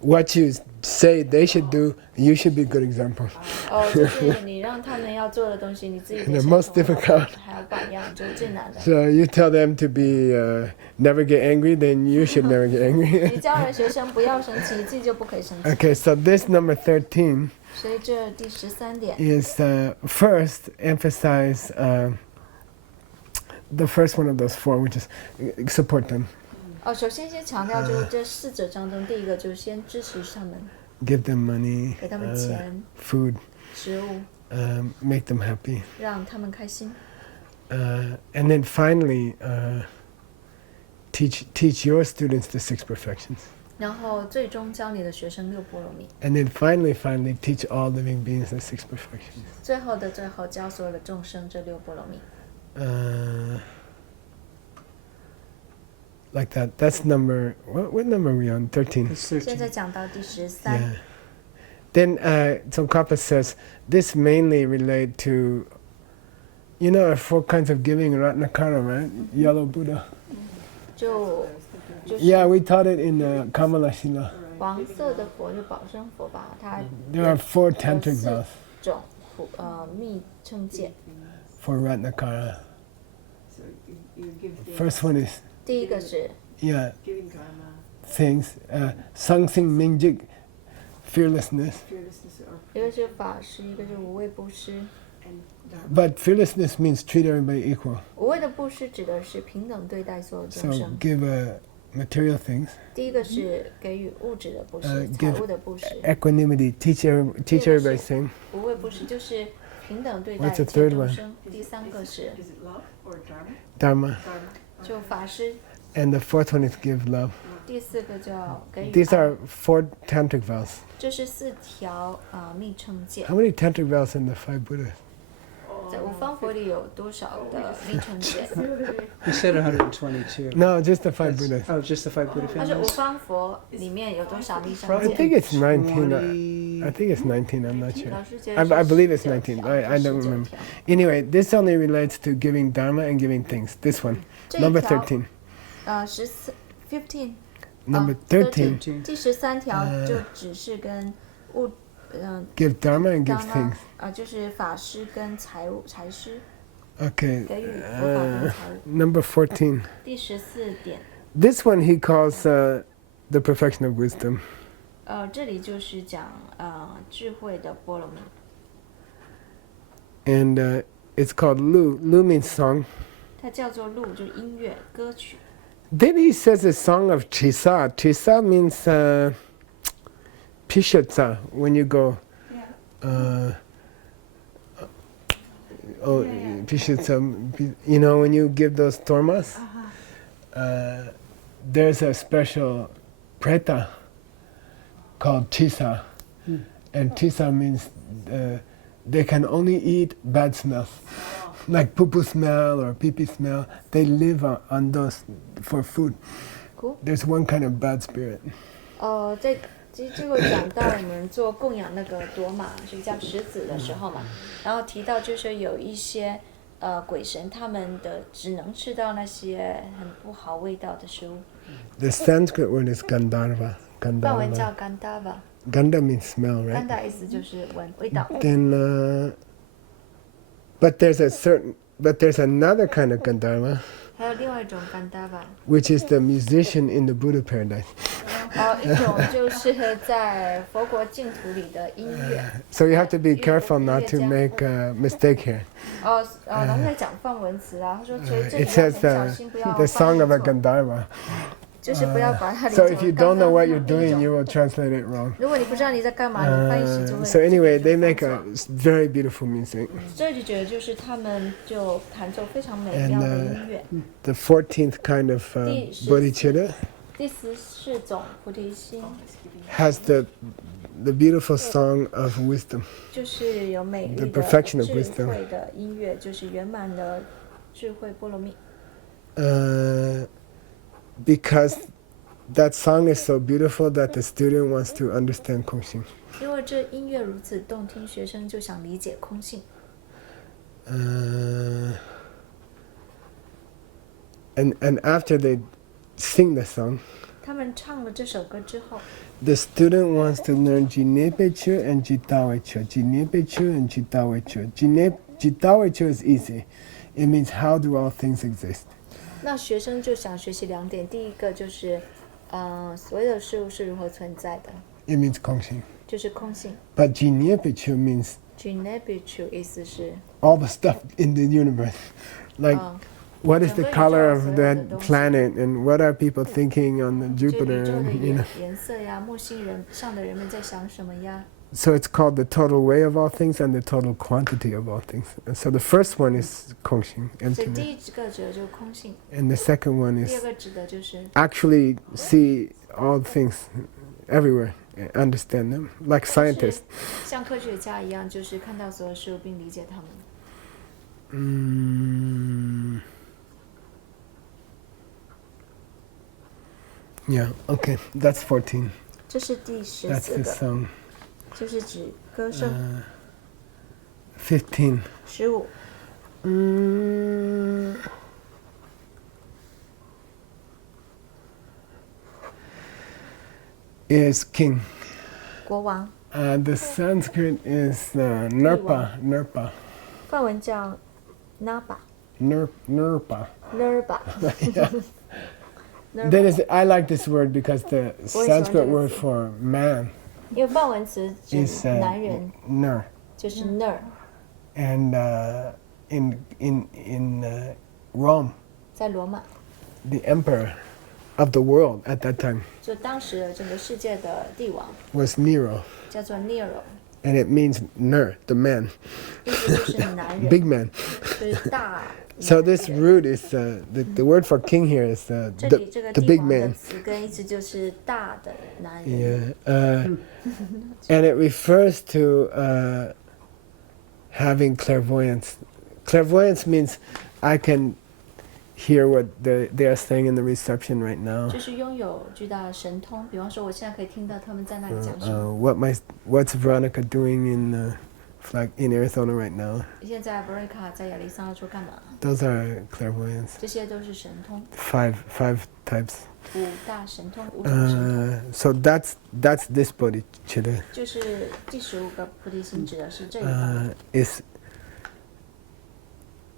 what you say they should do, you should be a good example. 哦，就是你让他们要做的东西，你自己得 The 先 most 做好 difficult. 还有榜样，就是最难的。 So you tell them to be never get angry, then you should never get angry. 你教了学生不要生气，你自己就不可以生气。 Okay, so this number 13所以这第13点， is first emphasize the first one of those 4, which is support them, 哦，首先先强调就是这4者当中，第一个就是先支持他们， give them money, 给他们钱、 food, 食物， make them happy. 让他们开心。 And then finally, teach your students the 6 perfections. 然后最终教你的学生6波罗蜜， And then finally, teach all living beings the 6 perfections. 最后的最后教所有的众生这6波罗蜜。 Like that. That's number, what number are we on? 13. It's 现在 13. 讲到第13， Yeah. Then Tsongkapa says, this mainly relate to, you know, 4 kinds of giving, Ratnakara, right? Yellow Buddha. 就是 Yeah, we taught it in Kamala Shila. 黄色的佛是保生佛吧，它 There are 4 tantric vows 种密乘戒。 for Ratnakara. So you give things, First one is, 第一个是 yeah, giving dharma, things, Sangsing Mingjik, fearlessness. fearlessness, or 一个是法师，一个是无畏布施。 and dharma. But fearlessness means treat everybody equal. 无畏的布施指的是平等对待所有众 So 生。 give material things, 第一个是给予物质的布施， give 财物的布施。 equanimity, teach everybody same. 无畏布施就是平等对待 What's the 一切 third 众 one? 生。第3个是 Is it love or dharma? Dharma. Dharma. 就法师。 And the 4th one is give love. 第4个叫给予 These 爱 are 4 tantric vows. 这是4条密乘戒。 How many tantric vows in the 5 Buddhas? 在五方佛里有多少的密乘戒？ You said 122. No, just the 5 That's- Buddhas. Oh, just the 5 Buddha 他说五 families? 方佛里面有多少密乘 I 戒？ think it's 19. I 20. think it's 19. I'm not sure. 老师觉 I 得 believe it's 19 19. I don't 19 remember. 条 Anyway, this only relates to giving dharma and giving things. This one, 这一 number 条 13. 15 Number 13 13, 第13条就只是跟物give dharma and give 当 things. 就是法师跟财师 Okay. 给予佛法跟财物。 Number 14. 第14点， This one he calls the perfection of wisdom. 这里就是讲智慧的波罗蜜， And it's called Lu. Lu means song. 它叫做录，就是音乐歌曲。 Then he says a song of Chisa. Chisa means Pishatsa, when you go. Pishatsa, you know, when you give those tormas, there's a special preta called Chisa. And Chisa means they can only eat bad smells. Like poo-poo smell or pee-pee smell, they live on those for food. Cool. There's one kind of bad spirit. 这个讲到我们做供养那个朵玛，是叫石子的时候嘛，然后提到就是有一些鬼神他们的只能吃到那些很不好味道的食物。 The Sanskrit word is Gandharva. 梵文 Gandharva. 叫 Gandharva， Gandha means smell, right? Gandha 意思就是闻味道。 Then, but there's another kind of Gandharva, 还有另外一种 Gandharva， which is the musician in the Buddha paradise. 一种就是在佛国净土里的音乐。 So you have to be careful not to make a mistake here. 然后在讲梵文词啊，他说所以这里 It 要 says 很小心，不要 the 翻 song of a 译错， Gandharva. 就是不要把它理 So 解 if 为 you 刚 don't 刚 know what 那 you're 一 doing, 种。 you will translate it wrong. 如果你不知道你在干嘛，你翻译时就会。 So anyway, they 就 make 会 a 犯错 very beautiful music. 这里觉得就是他们就弹奏非常美妙的音乐。 The 14th kind of Bodhichitta 第14种菩提心 has the beautiful song of wisdom. 就是有美丽 The 的 perfection of 智 wisdom. 慧的音乐，就是圆满的智慧波罗蜜。 Because that song is so beautiful that the student wants to understand Kongxing. 因为这音乐如此动听，学生就想理解空性。 And after they sing the song, 他们唱了这首歌之后， the student wants to learn Jinepechu and Jitawechu. Jinepechu and Jitawechu. Jitawechu is easy. It means how do all things exist. 那学生就想学习2点，第一个就是，所有的事物是如何存在的， It means Kongxing. 就是空性。 But Jinepechu means Jinepichu 意思是， all the stuff in the universe. Like, what is the color of that planet and what are people thinking on the 这宇 Jupiter? 宙的 You know. 颜色呀，木星人上的人们在想什么呀？ So it's called the total way of all things and the total quantity of all things. And so the first one is Kongxing, 所以第 emptiness. 一个指的就是空性， And the second one 第二 is 个指的就是 actually see all things everywhere, understand them, like 是 scientists. 像科学家一样，就是看到所有事物并理解它们。 Yeah, okay, that's 14. 这是第 That's 14 the 个， song. 就是指歌声。 15. 15 Is king. 国王， The Sanskrit is Nirpa. Nirpa. 梵文叫 Napa Nirpa. Nerba。 That is, I like this word because the Sanskrit word for man 因为梵文词指 is 男人， Ner. 就是 ner， And in Rome, 在罗马， the emperor of the world at that time 就当时的整个世界的帝王 was Nero. 叫做 Nero， And it means Ner, the man, 意思就是男人， big man. 就是大。 So this root is, the word for king here is 这里这个 the 帝 big 王的 man. 词根意思就是大的男人， Yeah. And it refers to having clairvoyance. Clairvoyance means I can hear what they are saying in the reception right now. 就是拥有巨大的神通。比方说，我现在可以听到他们在那里讲什么。 What's Veronica doing in Arizona right now? 现在 Veronica 在亚利桑那州干嘛？ Those are clairvoyance. 这些都是神通， Five types. 5大神通，5种神通。 So that's this bodhicitta. 就是第15个菩提心指的是这一方，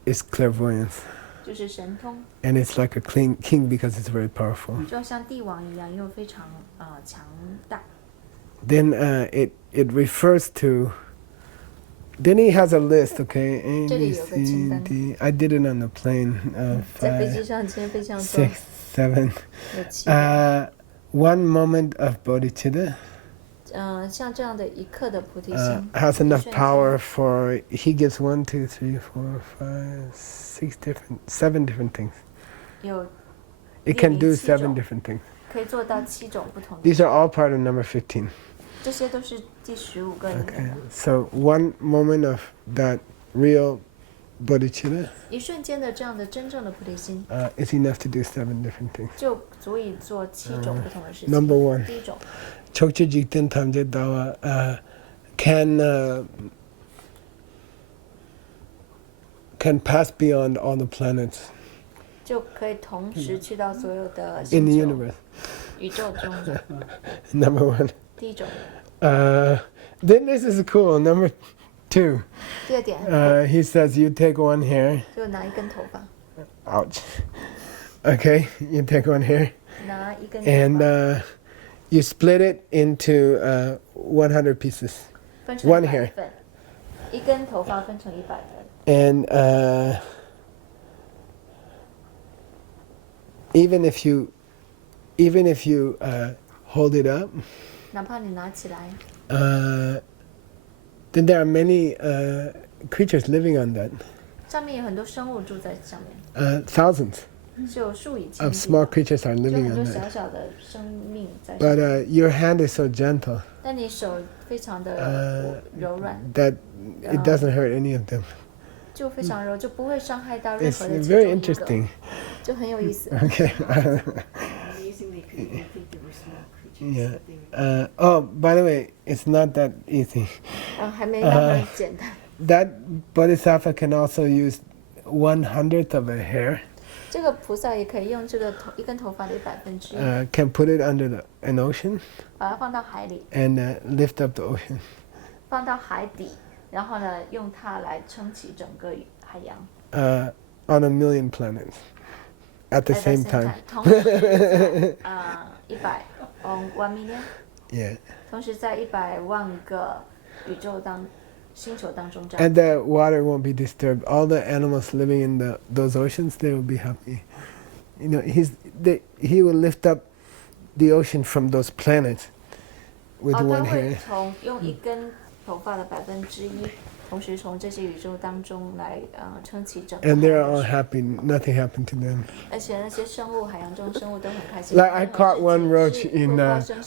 Is clairvoyance. 就是神通， And it's like a king because it's very powerful. 就像帝王一样，又非常强大。 Then it refers to. Then he has a list, okay? A, 这里 B, 有个 C, 清单。 D. I did it on the plane. 在飞机 5, 上，今天飞机上坐 6, 7. 有7个。 One moment of bodhicitta 像这样的一刻的菩提心， has enough 瞬间 power for. He gives 1, 2, 3, 4, 5, 6 7 different things. 有 It can do 列明7 7 种 different things. 可以做到7种不同的。 These are all part of number 15. 这些都是第15个里 Okay, 面的。 so one moment of that real bodhicitta 一瞬间的这样的真正的菩提心， is enough to do 7 different things. 就足以做7种不同的事情。 Number 1, 第一种， Chokcha Jikten Tamje Dawa can can pass beyond all the planets 就可以同时去到所有的 in the 星球 universe. 宇宙中的 Number one. 第一种。 Then this is cool. Number two. 第二点， He says you take one hair. 就拿一根头发， Ouch. Okay, you take one hair 拿一根 and 头发 you split it into 100 pieces. 分成 one 100 hair 份，一根头发分成100份。 And even if you hold it up, 哪怕你拿起来， then there are many creatures living on that. 上面有很多生物住在上面， Thousands 是有数以千 of 计 small 的， creatures are 就 living 很多 on 小 that. 小的生命在上 But 面。 your hand is so gentle 但你手非常的柔软， that it doesn't hurt any of them. 就非常柔，就不会伤害到任 It's 何的其 very 中一个， interesting. 就很有意思。 Okay. Amazingly, people didn't think they were small creatures. Yeah. But they were. Oh, by the way, it's not that easy. 还没那么简单。 That Bodhisattva can also use 1/100th of a hair. 这个菩萨也可以用这个一根头发的1/100， Can put it under an ocean 把它放到海里， and lift up the ocean. 放到海底，然后呢，用它来撑起整个海洋。 On a million planets at the At same time. 同时在100 million， Yeah. 同时在100万个宇宙星球当中这样。 And the water won't be disturbed. All the animals living in those oceans, they will be happy. You know, he will lift up the ocean from those planets with 他 one 会 hand. 用一根头发的1/1，同时从这些宇宙当中来撑起整个海 And they're 洋 all 水。 happy. Nothing happened to them. 而且那些生物，海洋中的生物都很开心。 Like I caught one roach in.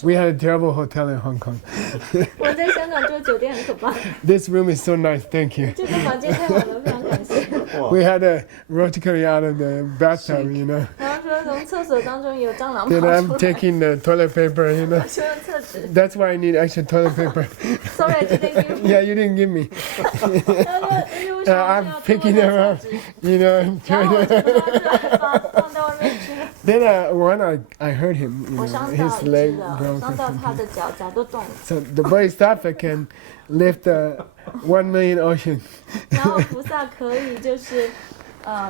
We had a terrible hotel in Hong Kong. 我在香港住酒店很可怕， This room is so nice. Thank you. 这个房间太好了，非常感谢。 We had a roach coming out of the bathtub, you know. 然后说从厕所当中有蟑螂 Then 跑 I'm 出来， taking the toilet paper, you know. 修了厕纸。 That's why I need extra toilet paper. Sorry, I didn't give you. Yeah, you didn't give me. 他说：“哎呦，为什么 I'm 要 picking 多 them 的 up, 厕纸？” you know. 然后我就把它放到外面去了。 Then one I hurt him, you 我 know, 伤到 his 一只 leg 了， broke. 伤到他的脚都动了。 So the Bodhisattva can lift 1 million ocean. 然后菩萨可以就是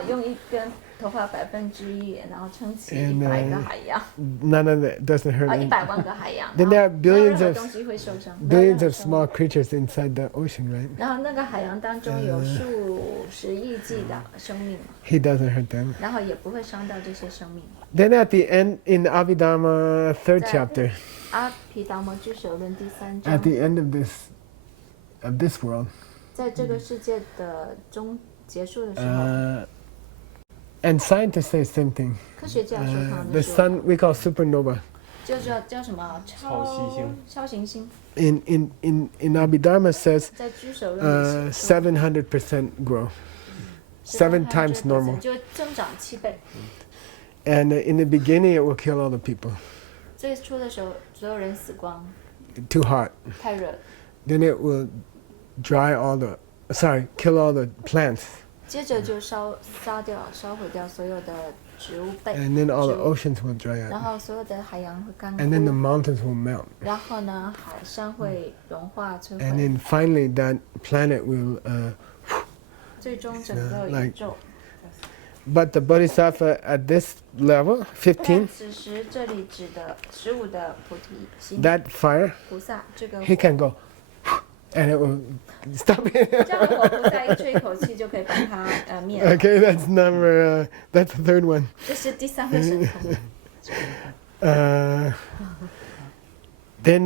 用一根头发1/1，然后撑起100个海洋， None of it doesn't hurt. 100万个海洋。 Then there are 没有 billions 任何 of 东西会受伤。没有 billions 任何 of 生物 small creatures inside the ocean, right? 然后那个海洋当中有数十亿计的生命， He doesn't hurt them. 然后也不会伤到这些生命。 Then at the end, in the Abhidharma third That- chapter, 阿毗达摩居首论第3 at 章， the end of this world, 在这个世界的结束的时候， and scientists say the same thing. 科学家说他 The 们说 sun we call supernova. 就叫什么超新星， In Abhidharma says 在居首论里写 700% grow, 7 times normal. 就增长7倍。 And in the beginning, it will kill all the people. 最初的时候，所有人死光， Too hot. 太热了。 Then it will kill all the plants. 接着就烧毁掉所有的植物被， And then all the oceans will dry 然 out. 后所有的海洋会干 And then the 枯， mountains will melt. 然后呢，海山会融化摧 And 毁， then finally, that planet will. 最终整个宇 like 宙。 But the Bodhisattva at this level, 但15, 此时这里指的15的菩提心 that fire, 菩萨，这个 he can go, and it will stop it. 这样的火菩萨一吹一口气就可以把它灭了。 Okay, that's that's the third one. 这是第3个神通。 Then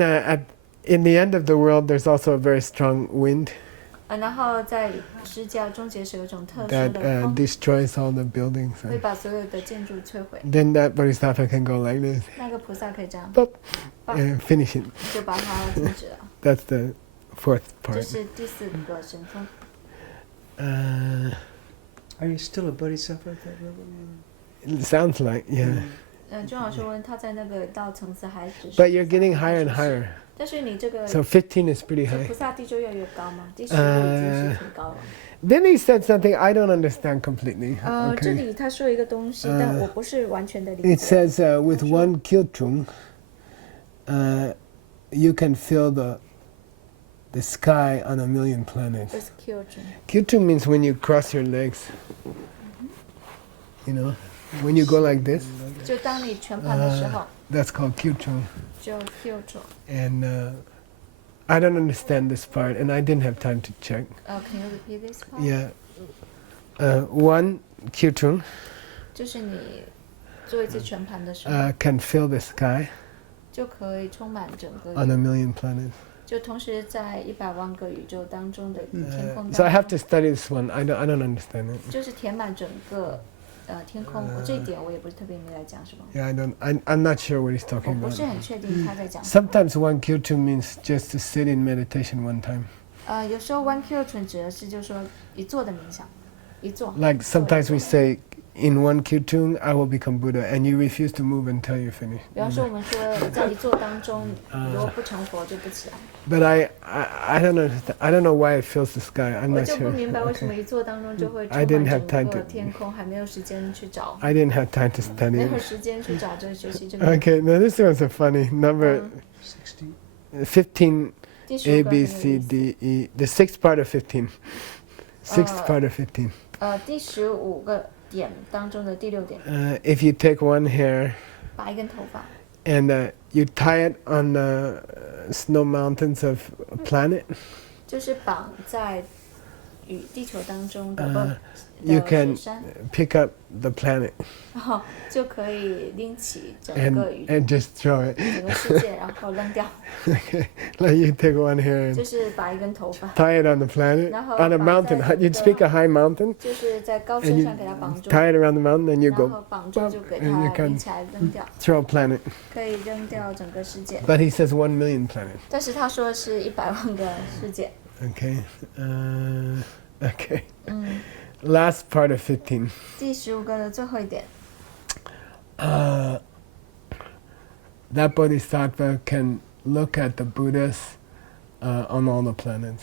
in the end of the world, there's also a very strong wind 然后在释迦终结时有一种特殊 that 的风， destroys all the buildings. 会把所有的建筑摧毁。 Then that Bodhisattva can go like this 那个菩萨可以这样， and finish it. 就把它停止了。 That's the fourth 这 part. 是第4个神通。 Are you still a bodhisattva at that level? It sounds like, yeah. 钟老师问他在那个道层次还只是， But you're getting higher and higher. 但是你这个 So 15 is pretty 这 high. 菩萨地就越来越高吗？第15已经是挺高了。Then he said something I don't understand completely. 这 Okay. 里他说一个东西，但我不是完全的理 It 解。 says with one kyutung, you can fill the sky on a million planets. It's children. Kyutung means when you cross your legs. You know, when you go like this, 就当你全盘的时候， that's called kyutung. 就 children。 And I don't understand this part, and I didn't have time to check. Can you repeat this part? Yeah. One kyutung 就是你做一次全盘的时候， can fill the sky 就可以充满整个 on a million planets. 就同时在100万个宇宙当中的天空 So I 当 have 中 to study this one. I don't understand it. 就是填满整个天空。这一点我也不是特别明白讲什么， Yeah, I'm not sure what he's 我 talking 不 about. 是很确定他在讲什么。 Sometimes one kyutung means just to sit in meditation one time. 有时候 one children 指的是就是说一坐的冥想，一坐。 Like sometimes we say, in one kyutung, I will become Buddha, and you refuse to move until you finish. 比方说我们说在一坐当中，如果不成佛就不起来。 But I don't understand. I don't know why it fills the sky. I'm 我 not 就不 sure. 明白为什么 Okay. 一坐当中就会 I 充 didn't 满 have 整 time 个 to- 天空，还没有时间去找， I didn't have time to study 没有 it. 时间去找这学习这个。 Okay, now this one's a funny number 16. 15. 第十 A 五个很 B 有意 C 思 D E. The sixth part of 15. Sixth part of 15. 第15个点当中的第6点， If you take one hair 拔一根头发， and you tie it on the snow mountains of a planet, 就是绑在与地球当中的you 雪 can 山， pick up the planet 然后就可以拎起整 and 个宇 and just throw it. 整个世界，然后扔掉， Okay, like you take one hair 就 and 是拔一根头发， tie it on the planet,然后 on a 绑 mountain. 在 You'd speak a high mountain, 就是在高 and 山 you 上给它绑住， tie it around the mountain, and you 然 go 后绑住就给 and you 它 can 拎起来扔掉， throw a planet. 可以扔掉整个世界。 But he says 1 million planets. 但是他说是100万个世界。 Okay. Okay. Last part of 15. 第15个的最后一点， That Bodhisattva can look at the Buddhas on all the planets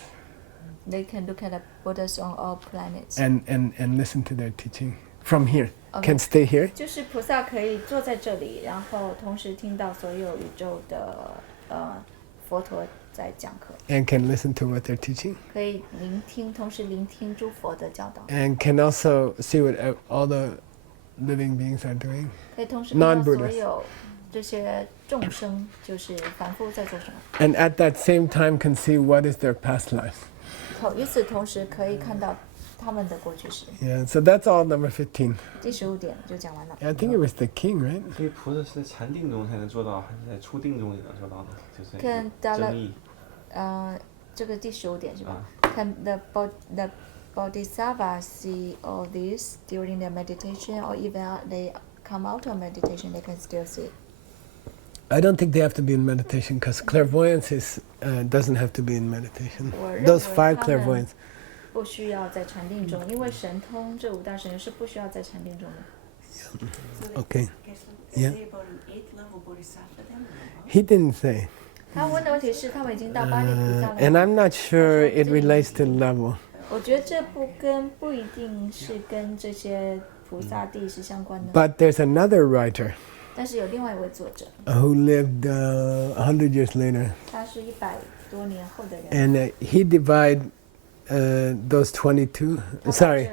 They can look at the Buddhas on all planets. and listen to their teaching from here. Okay. Can stay here 就是菩萨可以坐在这里，然后同时听到所有宇宙的佛陀在讲课， and can listen to what they're teaching 可以聆听，同时聆听诸佛的教导， and can also see what all the living beings are doing. 可以同时看到 Non-Buddhist 所有这些众生就是凡夫在做什么， And at that same time can see what is their past life. 与此同时可以看到他们的过去式。 Yeah, so that's all number 15. 第15点就讲完了。 I think it was the king, right? 所以菩萨是在禅定中才能做到，还是在初定中也能做到呢？就是看到了争议。这个第15点是吧？啊 Can the Bodhisattva see all this during their meditation, or even they come out of meditation, they can still see? I don't think they have to be in meditation because clairvoyance doesn't have to be in meditation. 我认 Those 为 five 他们 clairvoyance. 不需要在禅定中，因为神通这5大神是不需要在禅定中的。 So Okay. they Yeah. say about an 8th level bodhisattva then? He didn't say. 他问的问题是，他们已经到8地菩萨了 And 吗。 I'm not sure it relates to level. 我觉得这不一定是跟这些菩萨地是相关的， But there's another writer 但是有另外一位作者， who lived 100 years later. 他是100多年后的人。 And he divide those 22. 他把 Sorry. 这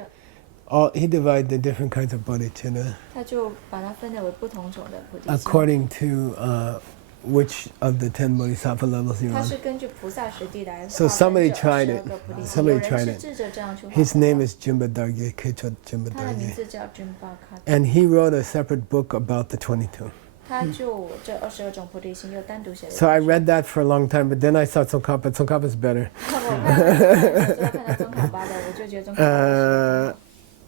He divide the different kinds of bodhicitta 他就把它分类为不同种的菩提心。 according to which of the 10 bodhisattva levels you're 他 on. 是根据菩萨实地来 So 划分 somebody 这 tried 22 it. 个菩提心。 Somebody 有 tried 人 it. 是试着这样去划 His 分 name 的。 is Jimbadagye, Kechot 他的名 Jimbadagye. 字叫 Jimbaka， And he wrote a separate book about the 22. 他就这22种菩提心又单独写了一 So I 本书。 read that for a long time, but then I saw Tsongkapa. Tsongkapa's better. 我看到宗喀巴的，我就觉得宗喀巴的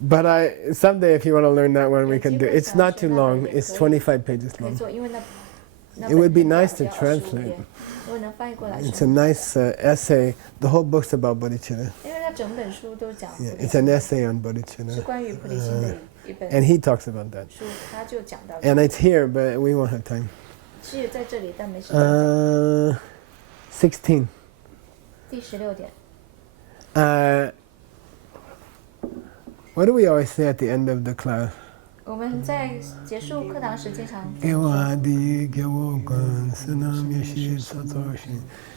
But someday, if you want to learn that one, we can do it. It's not too long. It's 25 pages 可以 long. 做，因为那 It would be 本 nice 只 to 要25 translate. 页如果能翻译过来是 It's a nice essay. The whole book's about bodhicitta. 因为它整本书都讲菩 Yeah, 提 it's an 心， essay on 是 bodhicitta. 关于菩提心的一本 And he talks about that. 书，他就讲到 And it's here, but we won't have time. 是在这里，但没时间讲。 16. 第16点， What do we always say at the end of the class? 我们在结束课堂时经常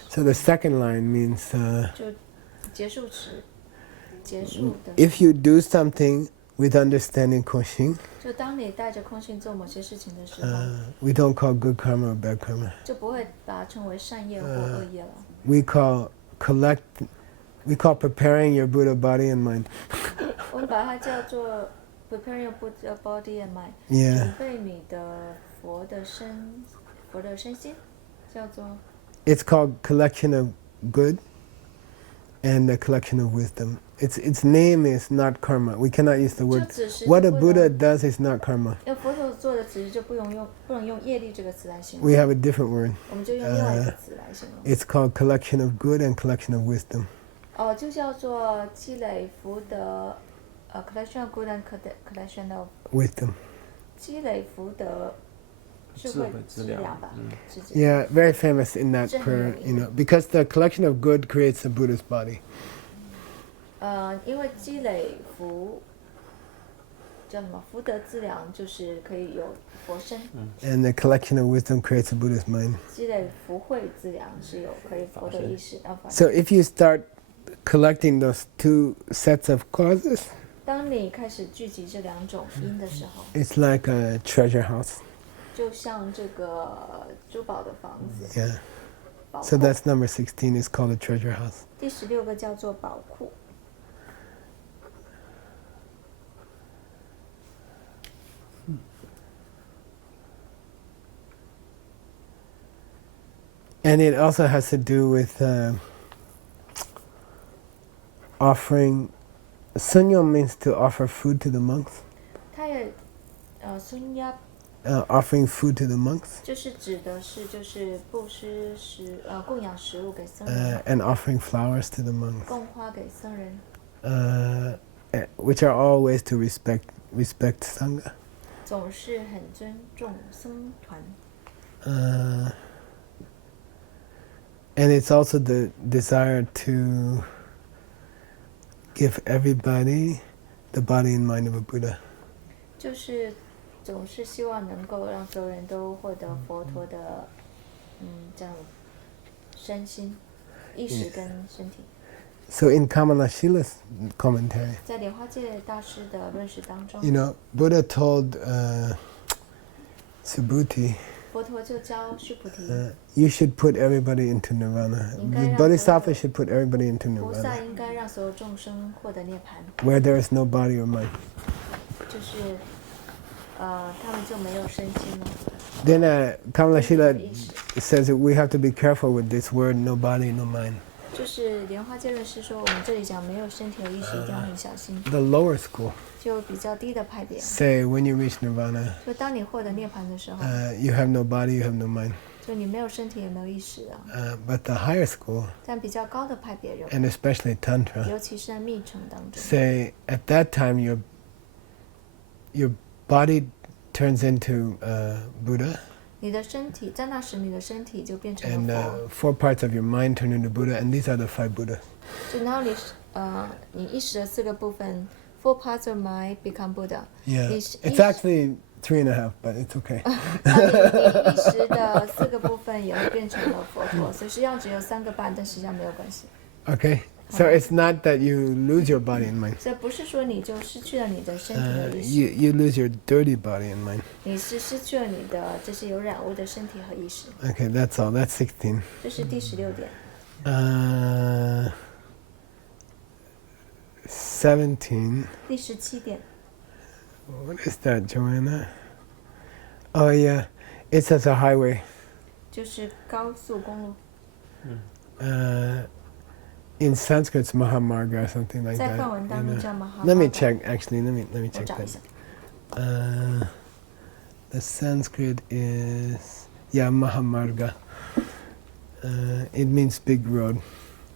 So the second line means 就结束词，结束的。 if you do something with understanding Koshin, 就当你带着空性做某些事情的时候， we don't call good karma or bad karma. 就不会把它称为善业或恶业了。 We call preparing your Buddha body and mind. 我们把它叫做 prepare your Buddha body and mind， Yeah. 准备你的佛的身心，叫做 It's called collection of good and a collection of wisdom. Its name is not karma. We cannot use the 就 word. 只是 What a 不能 Buddha does is not karma. 用佛陀做的只是就不能用业力这个词来形 We 容， have a different word. 我们就用另外一个词来形容。 It's called collection of good and collection of wisdom. 就叫做积累福德，collection of good and collection of Wisdom. 积累福德，智慧资粮吧，是这样。 Yeah, very famous in that prayer, because the collection of good creates a Buddha's body. 因为积累福叫什么福德资粮，就是可以有佛身。 And the collection of wisdom creates a Buddha's mind. 积累福慧资粮是有可以佛的意识，然后法 So if you start collecting those two sets of causes, 当你开始聚集这两种因的时候， it's like a treasure house. 就像这个珠宝的房子， Yeah. 宝 So 库。 that's number 16 is called a treasure house. 第16个叫做宝库。 And it also has to do with offering. Sunyo means to offer food to the monks. 它也孙压 Offering food to the monks 就是指的是就是布施供养食物给僧人， and offering flowers to the monks, 供花给僧人， which are all ways to respect Sangha. 总是很尊重僧团。 And it's also the desire to give everybody the body and mind of a Buddha. 就是总是希望能够让所有人都获得佛陀的这样身心、意识跟身体。 So in Kamala Shila's commentary, 在莲花戒大师的论释当中， Buddha told Subhuti, 佛陀就教须菩提， you should put everybody into nirvana. The Bodhisattva should put everybody into 菩萨 nirvana, 应该让所有众生获得涅槃， where there is no body or mind. 就是他们就没有身心了。 Then Kamala 意 Shila 识 says that we have to be careful with this word, no body, no mind. 就是莲花戒论师说，我们这里讲没有身体和意识，一定要很小心。 The lower school 就比较低的派别， say when you reach nirvana, 就当你获得涅槃的时候， you have no body, you have no mind. 就你没有身体也没有意识啊。 But the higher school, 但比较高的派别人， and especially Tantra, 尤其是在密乘当中， say at that time your body turns into Buddha, 你的身体在那时，你的身体就变成 and 了佛。 4 parts of your mind turn into Buddha, and these are the 5 Buddhas. 就然后你意识的4个部分 ，4 parts of mind become Buddha。 Yeah, 你 it's actually 3.5, but it's okay. 那你意识的4个部分也会变成了佛陀，所以实际上只有3个半，但实际上没有关系。 Okay, so it's not that you lose your body and mind. 所以不是说你就失去了你的身体和意识， You lose your dirty body and mind. 你是失去了你的这些有染污的身体和意识。 Okay, that's all. That's 16. 这是第16点。 17. 第17点， What is that, Joanna? Oh yeah, it's as a highway. 就是高速公路， In Sanskrit, it's Mahamarga or something like 在 that. 梵文当 you 中 know. 叫马哈。 Let me check. Actually, let me 我 check 找一 that. 下。 The Sanskrit is Mahamarga. It means big road.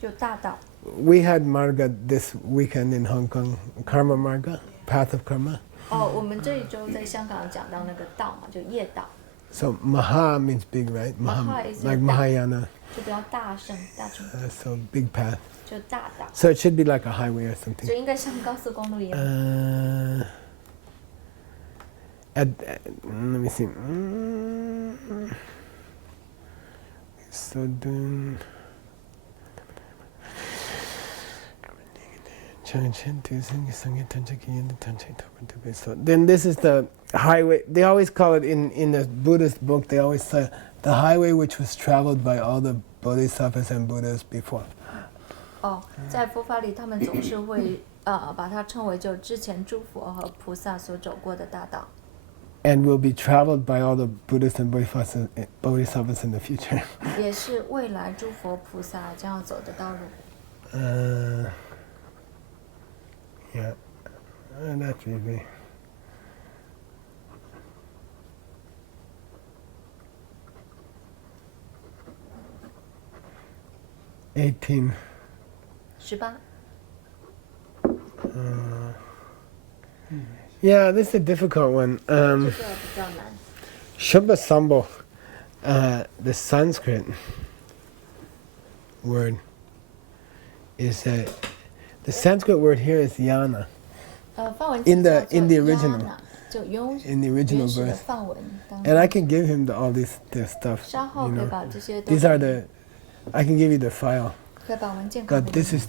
就大道。 We had Marga this weekend in Hong Kong. Karma Marga, path of karma. 我们这一周在香港讲到那个道嘛，就业道。So Maha means big, right? Maha is like 大 Mahayana. 就比较大圣大乘， So big path. 就大道， So it should be like a highway or 就 something. 应该像高速公路一样。 Let me see. So then. So then this is the highway. They always call it in the Buddhist book, they always say the highway which was traveled by all the Bodhisattvas and Buddhas before. 哦，在佛法里，他们总是会把它称为就之前诸佛和菩萨所走过的大道， And will be traveled by all the Buddhists and Bodhisattvas in the future. 也是未来诸佛菩萨将要走的道路。 Yeah, that should be. $18. 18。 Yeah, this is a difficult one. 这个比较难。 Shubha Sambho, the Sanskrit word is the Sanskrit word here is yana 梵文 in 叫 the 做 original yana， 就原 in the original 原始的 verse, 梵文当 and I 中。 can give him all this stuff. 稍后 You 可以 know, 把这些都 these are the. I can give you the file, 可以把文件告 but 诉 this 你。 is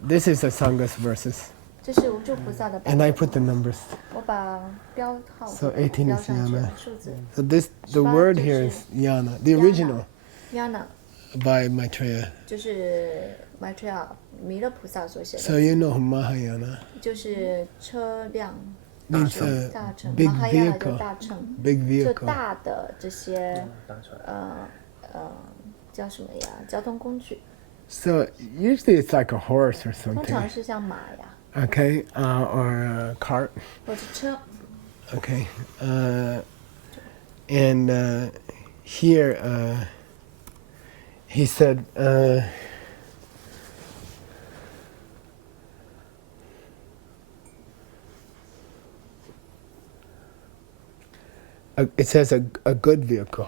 this is the Sanghas verses, 这是无住菩萨的版 and I 本。 put the numbers. 我把标号 So 18标 is 上去 yana. 了数字。 So the 18 word 就 here 是 is yana, the yana. original yana by Maitreya. 就是 Maitreya 弥勒菩萨所写 So 的， you know Mahayana 就是车辆 means 大乘 big ，Mahayana 就 vehicle, 大乘， big 就 vehicle. 大的这些大船。叫什么呀？交通工具， So usually it's like a horse or 通 something, 常是像馬呀， okay, or a cart, 或者車。 okay, and here he said. It says a good vehicle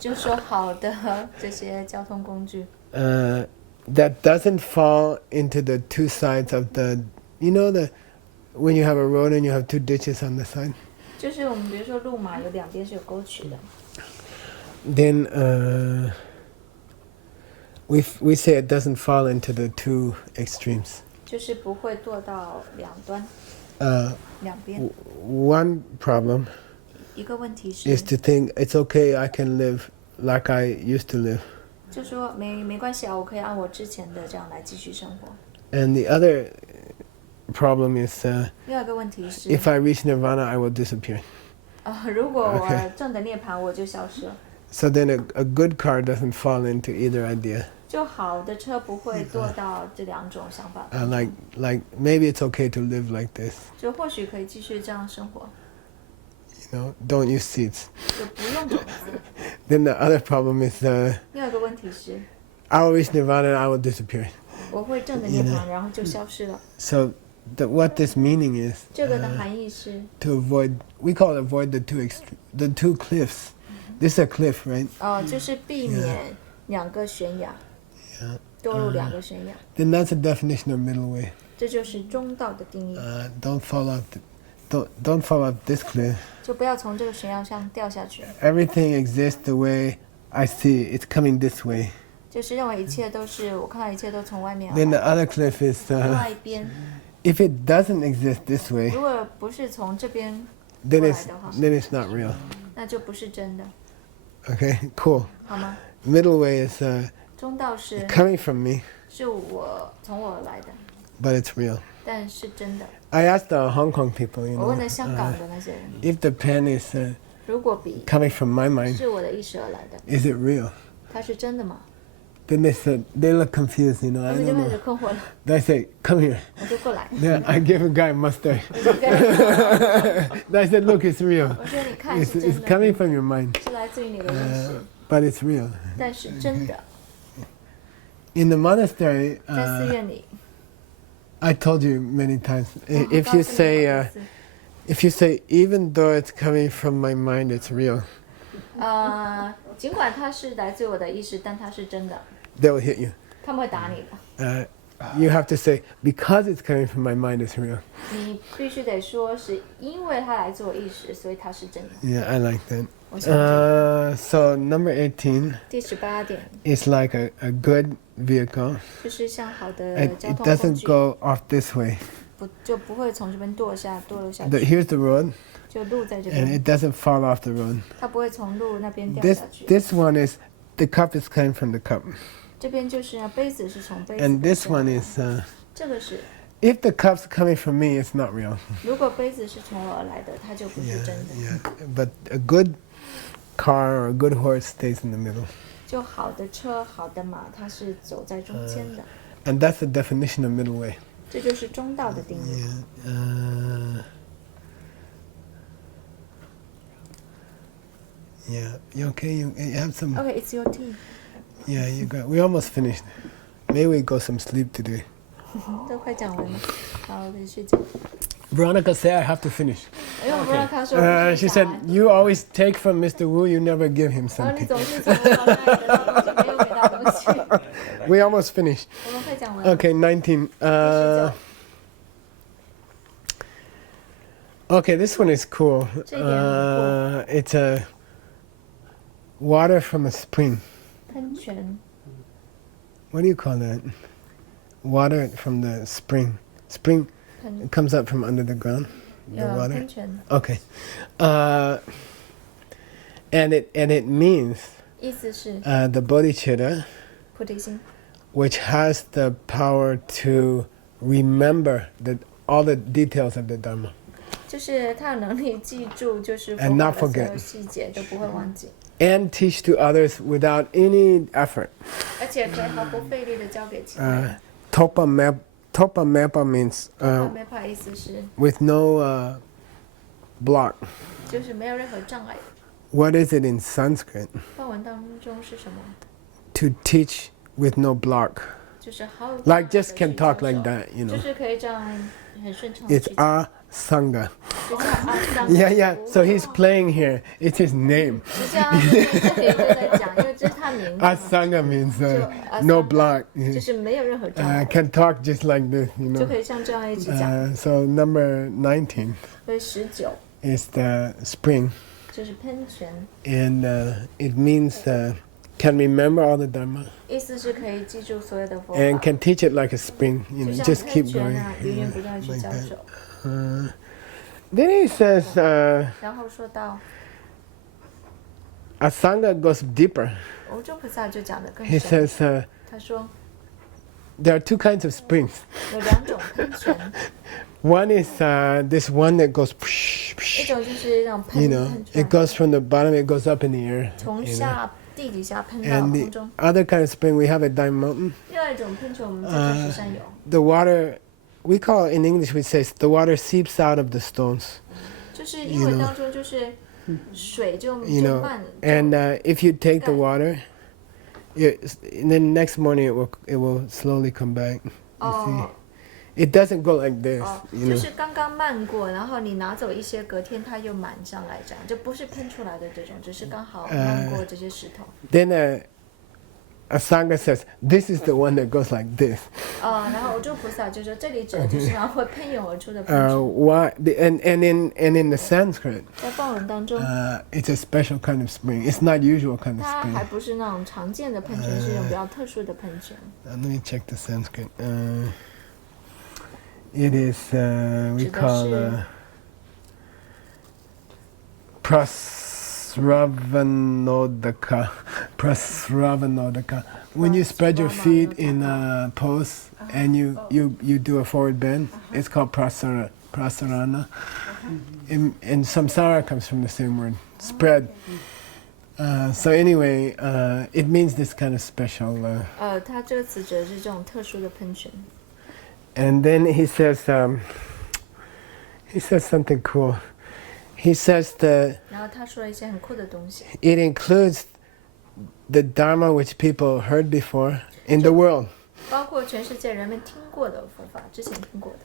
就说好的这些交通工具， that doesn't fall into the two sides of when you have a road and you have two ditches on the side. 就是我们比如说路马有两边是有沟渠的， Then we say it doesn't fall into the two extremes. 就是不会堕到两端，两边。 One problem 一个问题 is 是， to think it's okay, I can live like I used to live. 就说没关系啊，我可以按我之前的这样来继续生活。 And the other problem is 另外一个问题是， if I reach nirvana, I will disappear. 如果我 Okay. 证得涅槃，我就消失了。 So then a good car doesn't fall into either idea. 就好的车不会堕到这两种想法当中， Like maybe it's okay to live like this. 就或许可以继续这样生活， Don't use seats. 就不用种子。 Then the other problem is 另外一个问题是， I will reach nirvana and I will disappear. 我会证得涅槃，然后就消失了。 So what this meaning is 这个的含义是， to avoid. We call it avoid the two cliffs. This is a cliff, right? 就是避免两个悬崖，堕入两个悬崖， Then that's a definition of middle way. 这就是中道的定义。 Don't fall off. Don't fall off this cliff. 就不要从这个悬崖上掉下去， Everything exists the way I see it. It's coming this way. 就是认为一切都是我看到一切都从外面而 Then the 来。 other cliff is 另外一边， if it doesn't exist this way, 如果不是从这边 then 过来 it's 的话， then it's not real. 那就不是真的， Okay, cool. 好吗？ Middle way is 中道是 coming from me, 是我从我而来的， but it's real. 但是真的。 I asked the Hong Kong people, 我问了香港的那些人， if the pen is 如果笔 coming from my mind, 是我的意识而来的， is it real? 它是真的吗？ Then they said they look confused, 他 I 们就 don't 开始 know. 困惑了， They say, come here. 我就过来， Then I give a guy a mustard. 我就跟他 I said, look, it's real. 我说你看 It's 是真 it's 的， coming from your mind, 是来自于你的意识， but it's real. 但是真的 In the monastery, 在寺院里， I told you many times. 我 If 告 you 诉你 say 好多次 if you say even though it's coming from my mind, it's real. 尽管它是来自我的意识，但它是真的。 They will hit you. 他们会打你的。You have to say, because it's coming from my mind, it's real. 你必须得说是因为它来自我意识，所以它是真的。 Yeah, I like that. 我喜欢这个。 So number 18第18点 is like a good vehicle. 就是像好的 It 交 it 通工 doesn't 具， go off this way. 就不会从这边堕落下去， Here's the road, 就路在这 and 边， it doesn't fall off the road. 它不会从路那边掉 This 下去。 this one is the cup is coming from the cup, 这边就是杯子是从杯子 and 变 this 成 one 的 is. 这个是， If the cup's coming from me, it's not real. 如果杯子是从我而来的，它就不是 Yeah, 真的。 yeah. But a good car or a good horse stays in the middle, 就好的车、好的马，它是走在中间的， and that's the definition of middle way. 这就是中道的定义。 Yeah. Yeah. You okay? You have some. Okay, it's your tea. Yeah, you got. We almost finished. Maybe we go some sleep today. 都快讲完了，好，我可以睡觉。 Veronica said I have to finish. 因为我不让他说， She said you always take from Mr. Wu. You never give him 然后你 something. 总是从我那里得到东西，没有给他东西。 We almost finished. 我们快讲完了。 Okay, 19. Okay, this one is cool. It's a water from a spring. 喷泉， What do you call that? Water from the spring. Spring 喷 it comes up from under the ground. The 有 water. 喷泉， Okay. And it means 意思是 the Bodhichitta, 菩提心， which has the power to remember all the details of the Dharma. 就是他有能力记住，就是佛 And 法 not 的所 forget. 有细节都不会忘记， And teach to others without any effort. 而且可以毫不费力的教给其他人。 Topa mapa means 没怕意思是 with no block. 就是没有任何障碍。 What is it in Sanskrit? 梵文当中是什么？ To teach with no block. 就是毫无 Like just 障碍 can 地去 talk 教 like 授 that, you 就 know. 是可以这样很顺畅地 It's 去讲。 Asanga. 就叫阿桑。 Yeah, yeah. So he's playing here. It's his name. 就这样，这里就在讲，因为这是他名字嘛。 Asanga means Asanga no block. 就是没有任何障碍， Can talk just like this, you 就 know. 可以像这样一直讲。 So number 19所以19 is the spring, 就是喷泉， and it means can remember all the Dharma 意思是可以记住所有的佛法， and can teach it like a spring, you 就 know, 像 just 喷 keep 泉 going. 啊，源源不断地去 Like 教 that. 授。 Then he says, 然后说到 Asanga goes deeper. 无中菩萨就讲的更 He 深， says 他说 there are two kinds of springs. 有2种喷泉， One is this one that goes, 一种就是那种喷 you know, 喷 it 泉， goes from the bottom, it goes up in the air. 从 You know. 下地底下喷到 And 空 the 中。 other kind of spring we have at Dime Mountain. 另外一种喷泉我们在这石山有， The water, we call it in English, we say the water seeps out of the stones. 就是英文当中就是水就 You 就 know, 慢， and if you take the Okay. water, and then next morning it will slowly come back. You see, 哦 it doesn't go like this. 哦， You 就 know, 是刚刚漫过，然后你拿走一些，隔天它又满上来，这样就不是喷出来的这种，只是刚好漫过这些石头。 then Asanga says this is the one that goes like this. 然后无中菩萨就说这里指的就是然后会喷涌而出的喷泉。 Why? And in the Sanskrit, 在梵文当中， it's a special kind of spring. It's not usual kind of 它 spring. 还不是那种常见的喷泉，是一种比较特殊的喷泉。 Let me check the Sanskrit. It is we 指的 call 是 Prasravanodaka. Prasravanodaka. When you spread your feet in a pose and you do a forward bend, it's called prasarana. And samsara comes from the same word, spread. So anyway, it means this kind of special. 它这个词指的是这种特殊的喷泉。 And then he says something cool. He says that 然后他说了一些很酷的东西， it includes the Dharma which people heard before in the world. 包括全世界人们听过的佛法，之前听过的，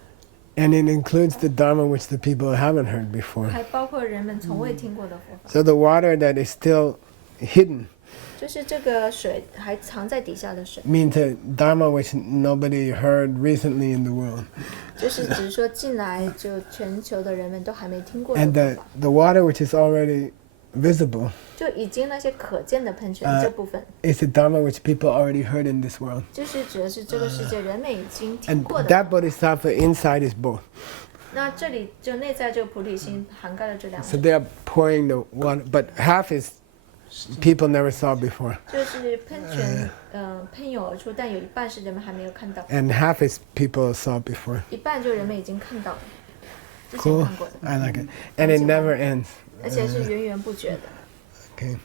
And it includes the Dharma which the people haven't heard before. 还包括人们从未听过的佛法。 So the water that is still hidden 就是这个水还藏在底下的水， means a Dharma which nobody heard recently in the world. 就是只是说进来就全球的人们都还没听过的 And 佛法， the water which is already visible 就已经那些可见的喷泉这部分， is a Dharma which people already heard in this world. 就是指的是这个世界人们已经听 And 过的。 that Bodhisattva inside is both. 那这里就内在这个菩提心涵盖了这两 So 者， they are pouring the water, but half is people never saw before, 就是喷泉喷涌而出，但有一半是人们还没有看到， and half is people saw before. 一半就人们已经看到了，之前 Cool. 看过的， I like it. And it never ends. 而且是源源不绝的。 Okay.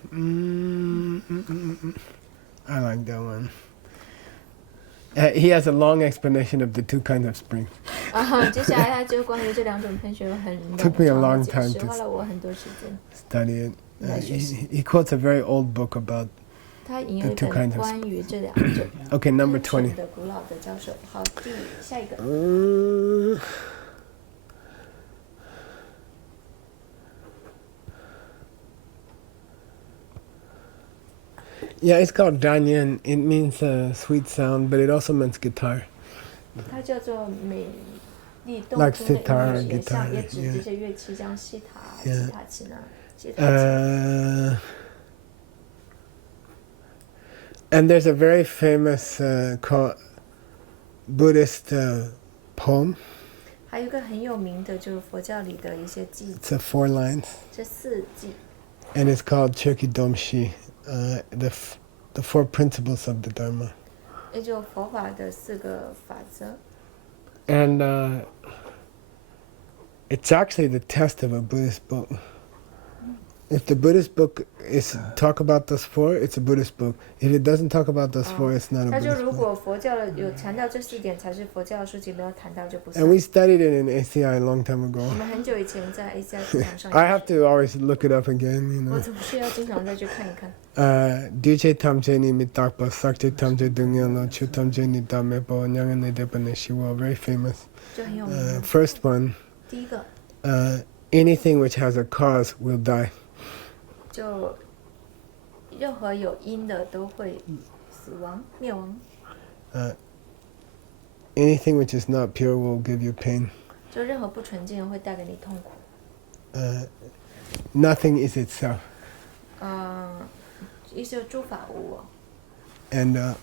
I like that one. He has a long explanation of the two kinds of springs. 接下来他就关于这两种喷泉有很 Took me a 长 long 的解 time 释， to 花了我很多时间。 Study it. Nice. He quotes a very old book about. 他引用一 The two kinds 本 of 关于这两种 Okay, number 喷 20. 泉的古老的教授。好，下一个。 Yeah, it's called Danyan. It means sweet sound, but it also means guitar. 它叫做美丽动 Like 听的 sitar, 音乐学像， guitar, 也指 yeah. 这些乐器，像西塔、 Yeah. 吉他琴啊、吉他琴。 And there's a very famous Buddhist poem. 还有一个很有名的，就是佛教里的一些偈， It's 4 lines, 这四偈， and it's called Chökyi the 4 principles of the Dharma. 也就佛法的4个法则。 And it's actually the test of a Buddhist book. If the Buddhist book is talk about those 4, it's a Buddhist book. If it doesn't talk about those 4, it's not a 他就 Buddhist 如 book. 果佛教有强调这4点才是佛教的书籍，没有谈到就不算 And。we studied it in ACI a long time ago. 我们很久以前在 ACI 课堂上 I have to always look it up again, you 我 know. 总是要经常再去看一看。 Duche tamche ni mitakpa, sakche tamche dungyalo, chu tamche ni damepo, nyangan ni depane shiwa, very famous. 就很有名。 First one, 第一个 anything which has a cause will die. 就任何有因的都会死亡灭亡， Anything which is not pure will give you pain. 就任何不纯净会带给你痛苦。 Nothing is itself. 一些诸法无我。 And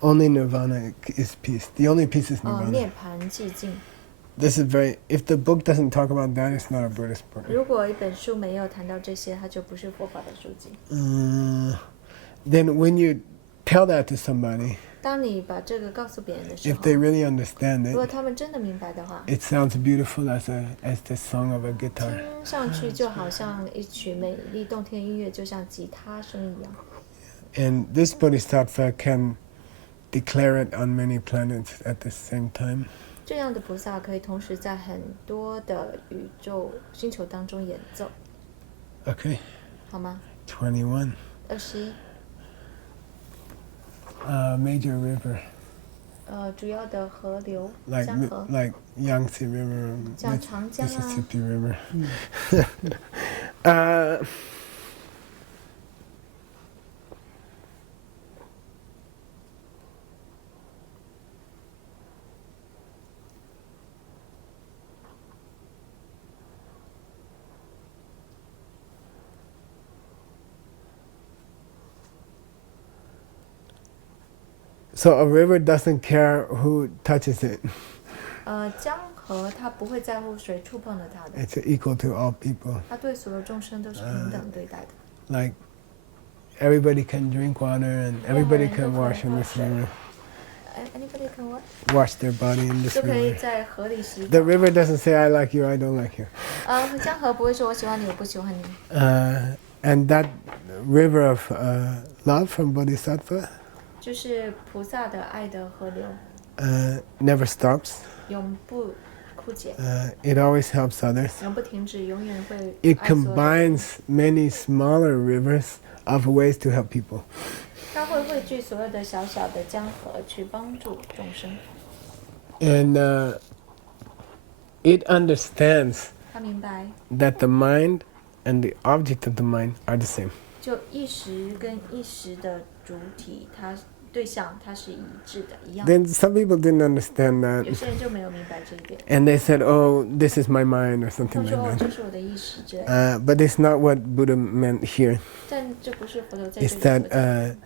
only nirvana is peace. The only peace is 涅 nirvana. 槃寂静。 This is very, if the book doesn't talk about that, it's not a Buddhist book. 如果一本书没有谈到这些，它就不是佛法的书籍。 Then when you tell that to somebody, 当你把这个告诉别人的时 if 候， they really understand 如果 it, 他们真的明白的话， it sounds beautiful as the song of a guitar. 听上去就好像一曲美丽动听的音乐，就像吉他声一样。 And this Bodhisattva can declare it on many planets at the same time. 这样的菩萨可以同时在很多的宇宙星球当中演奏， Okay, 好吗？ 21. 21， Major river, 主要的河流， like 江河， like Yangtze River, 像长江啊， Mississippi River. So a river doesn't care who touches it. 江河它不会在乎谁触碰了它的， It's equal to all people. 它对所有众生都是平等对待的。 Like everybody can drink water and everybody can wash in this river. Anybody can what？ Wash their body in this 都可以 river. 在河里洗澡 The。river doesn't say I like you, I don't like you. 江河不会说我喜欢你，我不喜欢你。 And that river of love from Bodhisattva 就是菩萨的爱的河流， never stops. 永不枯竭， It always helps others. 永不停止，永远会 It 爱所有的人。 combines many smaller rivers of ways to help people. 它会汇聚所有的小小的江河去帮助众生。 And it understands 他明白， that the mind and the object of the mind are the same. 就意识跟意识的主体，它对象它是一致的，一样的。 Then some people didn't understand that, 有些人就没有明白这一点， and they said, "Oh, this is my mind," or 他 something 们说 like 这 that. 是我的意识之类。 But it's not what Buddha meant here. 但这不是佛陀在这 It's 里 that 所讲，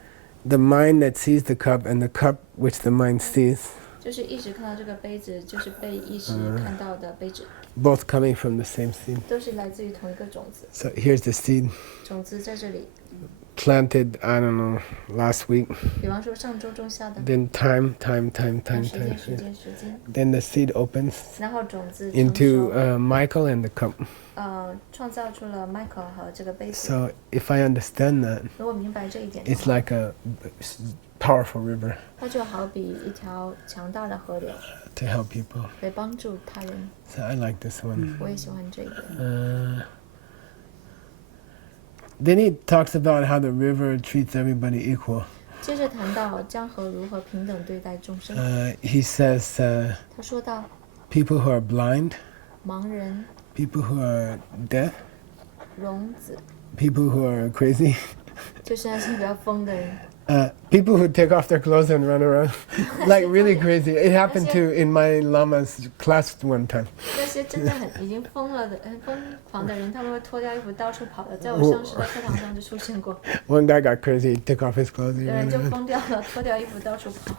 the mind that sees the cup and the cup which the mind sees, 就是意识看到这个杯子，就是被意识看到的杯子， both coming from the same seed. 都是来自于同一个种子。 So here's the seed 种子在这里， planted, I don't know, last week. 比方说上周种下的， Then time, 时间， then the seed opens 然后种子成 into 熟， Michael and the cup. 创造出了 Michael 和这个杯子。 So if I understand that, 如果明白这一点的 it's 话， like a powerful river 它就好比一条强大的河流， to help people. 来帮助他人。 So I like this one. 我也喜欢这一点。 Then he talks about how the river treats everybody equal. 接着谈到江河如何平等对待众生， He says 他说到 people who are blind, 盲人、 people who are deaf, 聋子， people who are crazy, 就是那些比较疯的人， people who take off their clothes and run around, like really crazy. It happened to in my lama's class one time. 那些真的已经疯了的、很疯狂的人，他们会脱掉衣服到处跑的，在我上师的课堂上就出现过。 One guy got crazy, he took off his clothes. 有 And 人 ran 就 around. 疯掉了，脱掉衣服到处跑。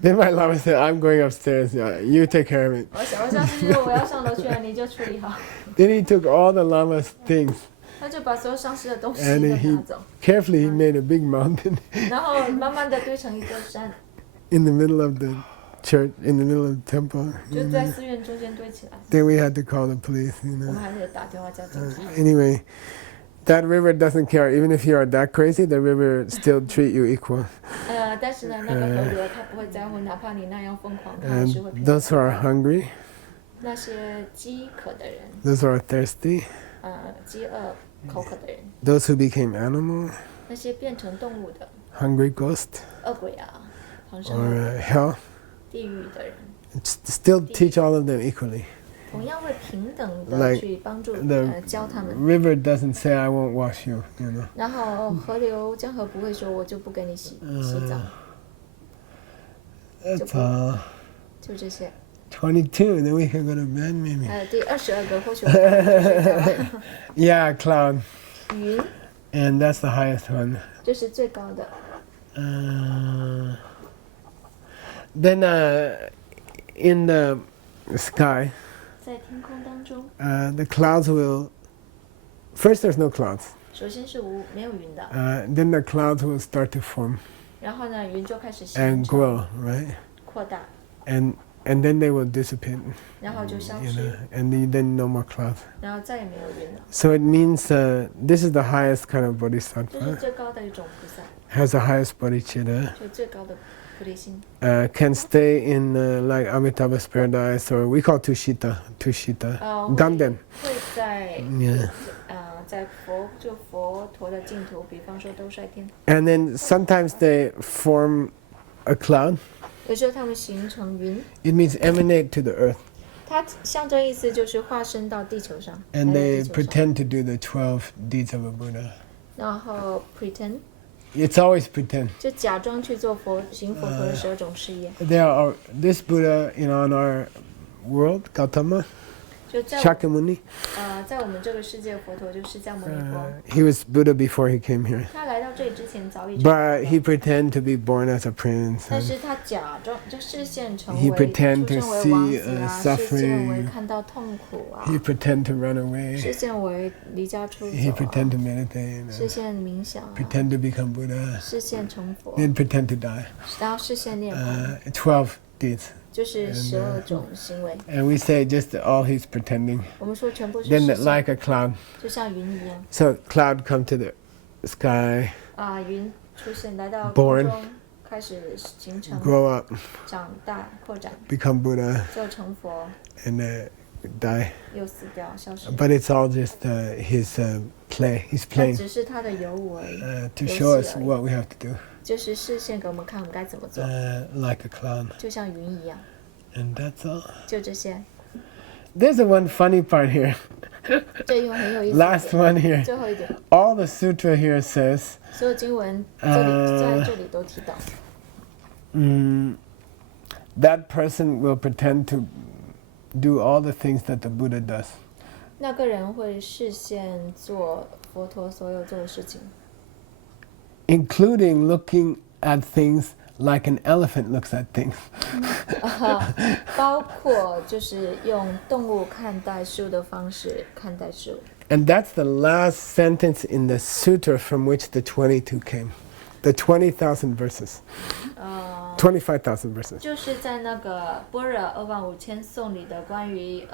Then my lama said, "I'm going upstairs. You take care of it." 我上师说我要上楼去了，你就处理好。 Then he took all the lama's things. 他就把所有上师的东西 And 都 he 拿走， carefully he made a big mountain 然后慢慢的堆成一座山， in the middle of the church, in the middle of the temple. 就在寺院中间堆起来。 Then we had to call the police, 我们 you know. 还得打电话叫警察。 Anyway, that river doesn't care. Even if you are that crazy, the river still treat you equal. 但是呢，那个河流它不会在乎，哪怕你那样疯狂，它还 And 是会平等 those who are hungry, 那些饥渴的人， those who are thirsty, 饥饿、口渴的人， those who became animal, 那些变成动物的 hungry ghost, 恶鬼啊、黄生 or 啊、hell, 地狱的人， still teach all of them equally. 同样会平等的 Like 去帮助 the 教他们。 river doesn't say, "I won't wash you," you know. 然后河流江河不会说我就不给你洗澡， That's all. 就这些。 22, then we can go to bed maybe. 第22个或许我们就睡觉了。 Yeah, cloud. 云 And that's the highest one. 这是最高的。 Then in the sky, 在天空当中， the clouds will. First, there's no clouds. 首先是没有云的， Then the clouds will start to form 然后呢，云就开始形 and 成 grow, right? 扩大， And then they will dissipate, 然后就消 you 失 know,，and then no more clouds. 然后再也没有云了。 So it means this is the highest kind of 这是 bodhisattva, 最高的一种菩萨， has the highest bodhicitta, 就最高的菩提心， can stay in like Amitabha's paradise, or we call Tushita, 会 Ganden. 会在 Yeah. 在佛陀的净土，比方说兜率天， And then sometimes they form a cloud. 有时候他们形成云， It means emanate to the earth. 它象征意思就是化身到地球上， And 来到 they 地球上 pretend to do the 12 deeds of a Buddha. 然后 pretend It's always pretend. 就假装去做行佛陀的12种事业， There are this Buddha in on our world, Gautama, 就在Shakyamuni. 在我们这个世界，佛陀就释迦牟尼佛， He was Buddha before he came here. 他来到这里之前早已成 But 佛 he 了， pretend to be born as a prince. 但 And 是他假装就视线成 He 为 pretend 出 to 生为王 see, 子啊， suffering. 视线为看到痛苦啊， he pretend to run away. 视线为离家出 He 走 pretend 啊， to meditate. 视线冥想啊， Pretend to become Buddha. 视线成佛， Then pretend to die. 然后视线涅槃， 12 deeds. 就是12种行为。 And we say just all he's pretending. 我们说全部是 Then 视 like 线， a cloud. 就像云一样 So cloud come to the sky, 云出现来到 Born 空中，开始形成、 grow up, 长大、扩展， become Buddha, 就成佛， and die. 又死掉、消失。 But it's all just his play. He's 它 playing 只是他的有无而已， to show us what we have to do, 就是视线给我们看我们该怎么做， like a cloud. 就像云一样。 And that's all. 就这些。there's a one funny part here. 这一文很有意思。 Last one here. 最后一点， All the sutra here says 所有经文在这里都提到， that person will pretend to do all the things that the Buddha does. 那个人会视线做佛陀所有做的事情， Including looking at things like an elephant looks at things. 包括就是用动物看待事物的方式看待事物。 And that's the last sentence in the sutra from which the 22 came. The 20,000 verses. 25,000 verses. 就是在那个般若25000颂里的关于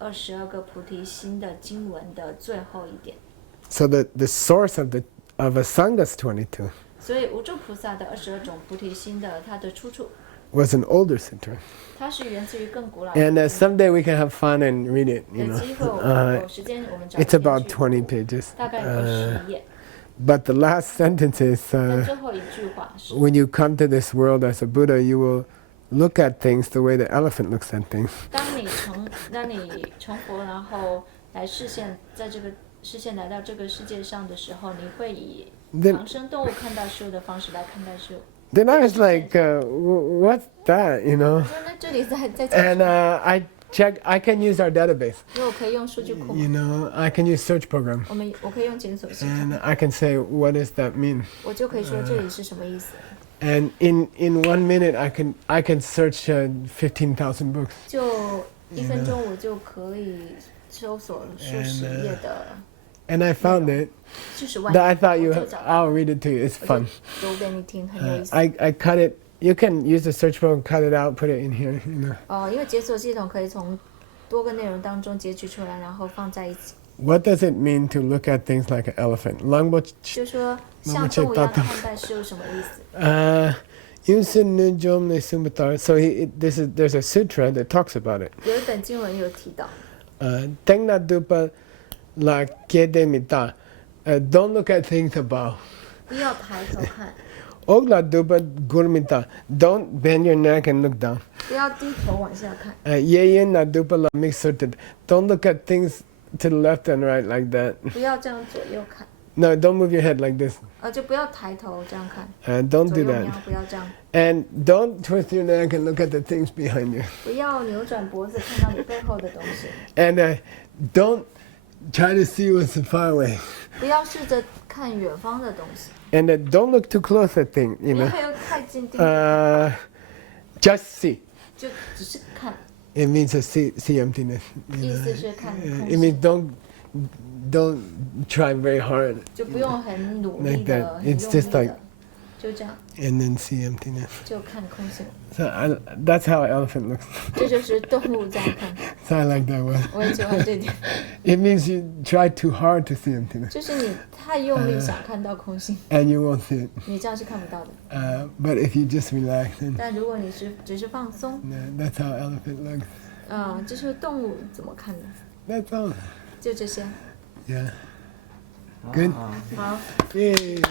22个菩提心的经文的最后一点。 So the source of Asanga's 22所以无著菩萨的22种菩提心的它的出处， was an older sutra. 它是源自于更古老的。 And someday we can have fun and read it. 有 You 机会我 know. 们有时间我们找 It's 时间 about 去 20 读 pages. 大概有21页。 But the last sentence is 但最后一句话是 when you come to this world as a Buddha, you will look at things the way the elephant looks at things. 当你成佛，然后来在这个视线来到这个世界上的时候，你会以 Then, 旁生动物看待事物的方式来看待事物。 then I was like, what's that, you know? 我说那这里在讲 And 什么？ I can use our database. 因为我可以用数据库 You 嘛， know, I can use search program. 我可以用检索系统， And I can say, what does that mean? 我就可以说这里是什么意思。 And in 1 minute, I can search 15,000 books. 就1分钟我就可以搜索数十页的， And I found it 就是万 that I thought 我就找 I'll read it to you. It's 我 fun. 就读给你听，很有意思。 I cut it. You can use the search program, cut it out, put it in here. You know. 因为解锁系统可以从多个内容当中截取出来，然后放在一起。 What does it mean to look at things like an elephant? Langbo 就说像动物一样的看待事物什么意思？ So there's a sutra that talks about it. 有一本经文有提到， Tengna dupa la kedemita. Don't look at things above. 不要抬头看， Ogla dupa gurmita. Don't bend your neck and look down. 不要低头往下看， Yeyen na dupa la mixurted. Don't look at things to the left and right like that. 不要这样左右看， No, don't move your head like this. 就不要抬头这样看， Don't 左 do 右 that. 瞄，不要这样， And don't twist your neck and look at the things behind you. 不要扭转脖子看到你背后的东西， And don't try to see what's far away. 不要试着看远方的东西， And don't look too close at things, 不 you know. 要太近盯着， Just see. 就只是看， It means to see emptiness. You 意 know. 思是看空 It 性， means don't try very hard 就不用很努力 like 的、 that. 很用 It's 力 just like 的，就这样 and then see emptiness. 就看空性， So that's how an elephant looks. 这就是动物这样看。 So I like that one. 我也喜欢这点， It means you try too hard to see emptiness, 就是你太用力想看到空性， and you won't see it. 你这样是看不到的。 But if you just relax, then 但如果你只是放松， that's how an elephant looks. 这是动物怎么看的？ That's all. 就这些。 Yeah. Good. 啊 好。 Yay.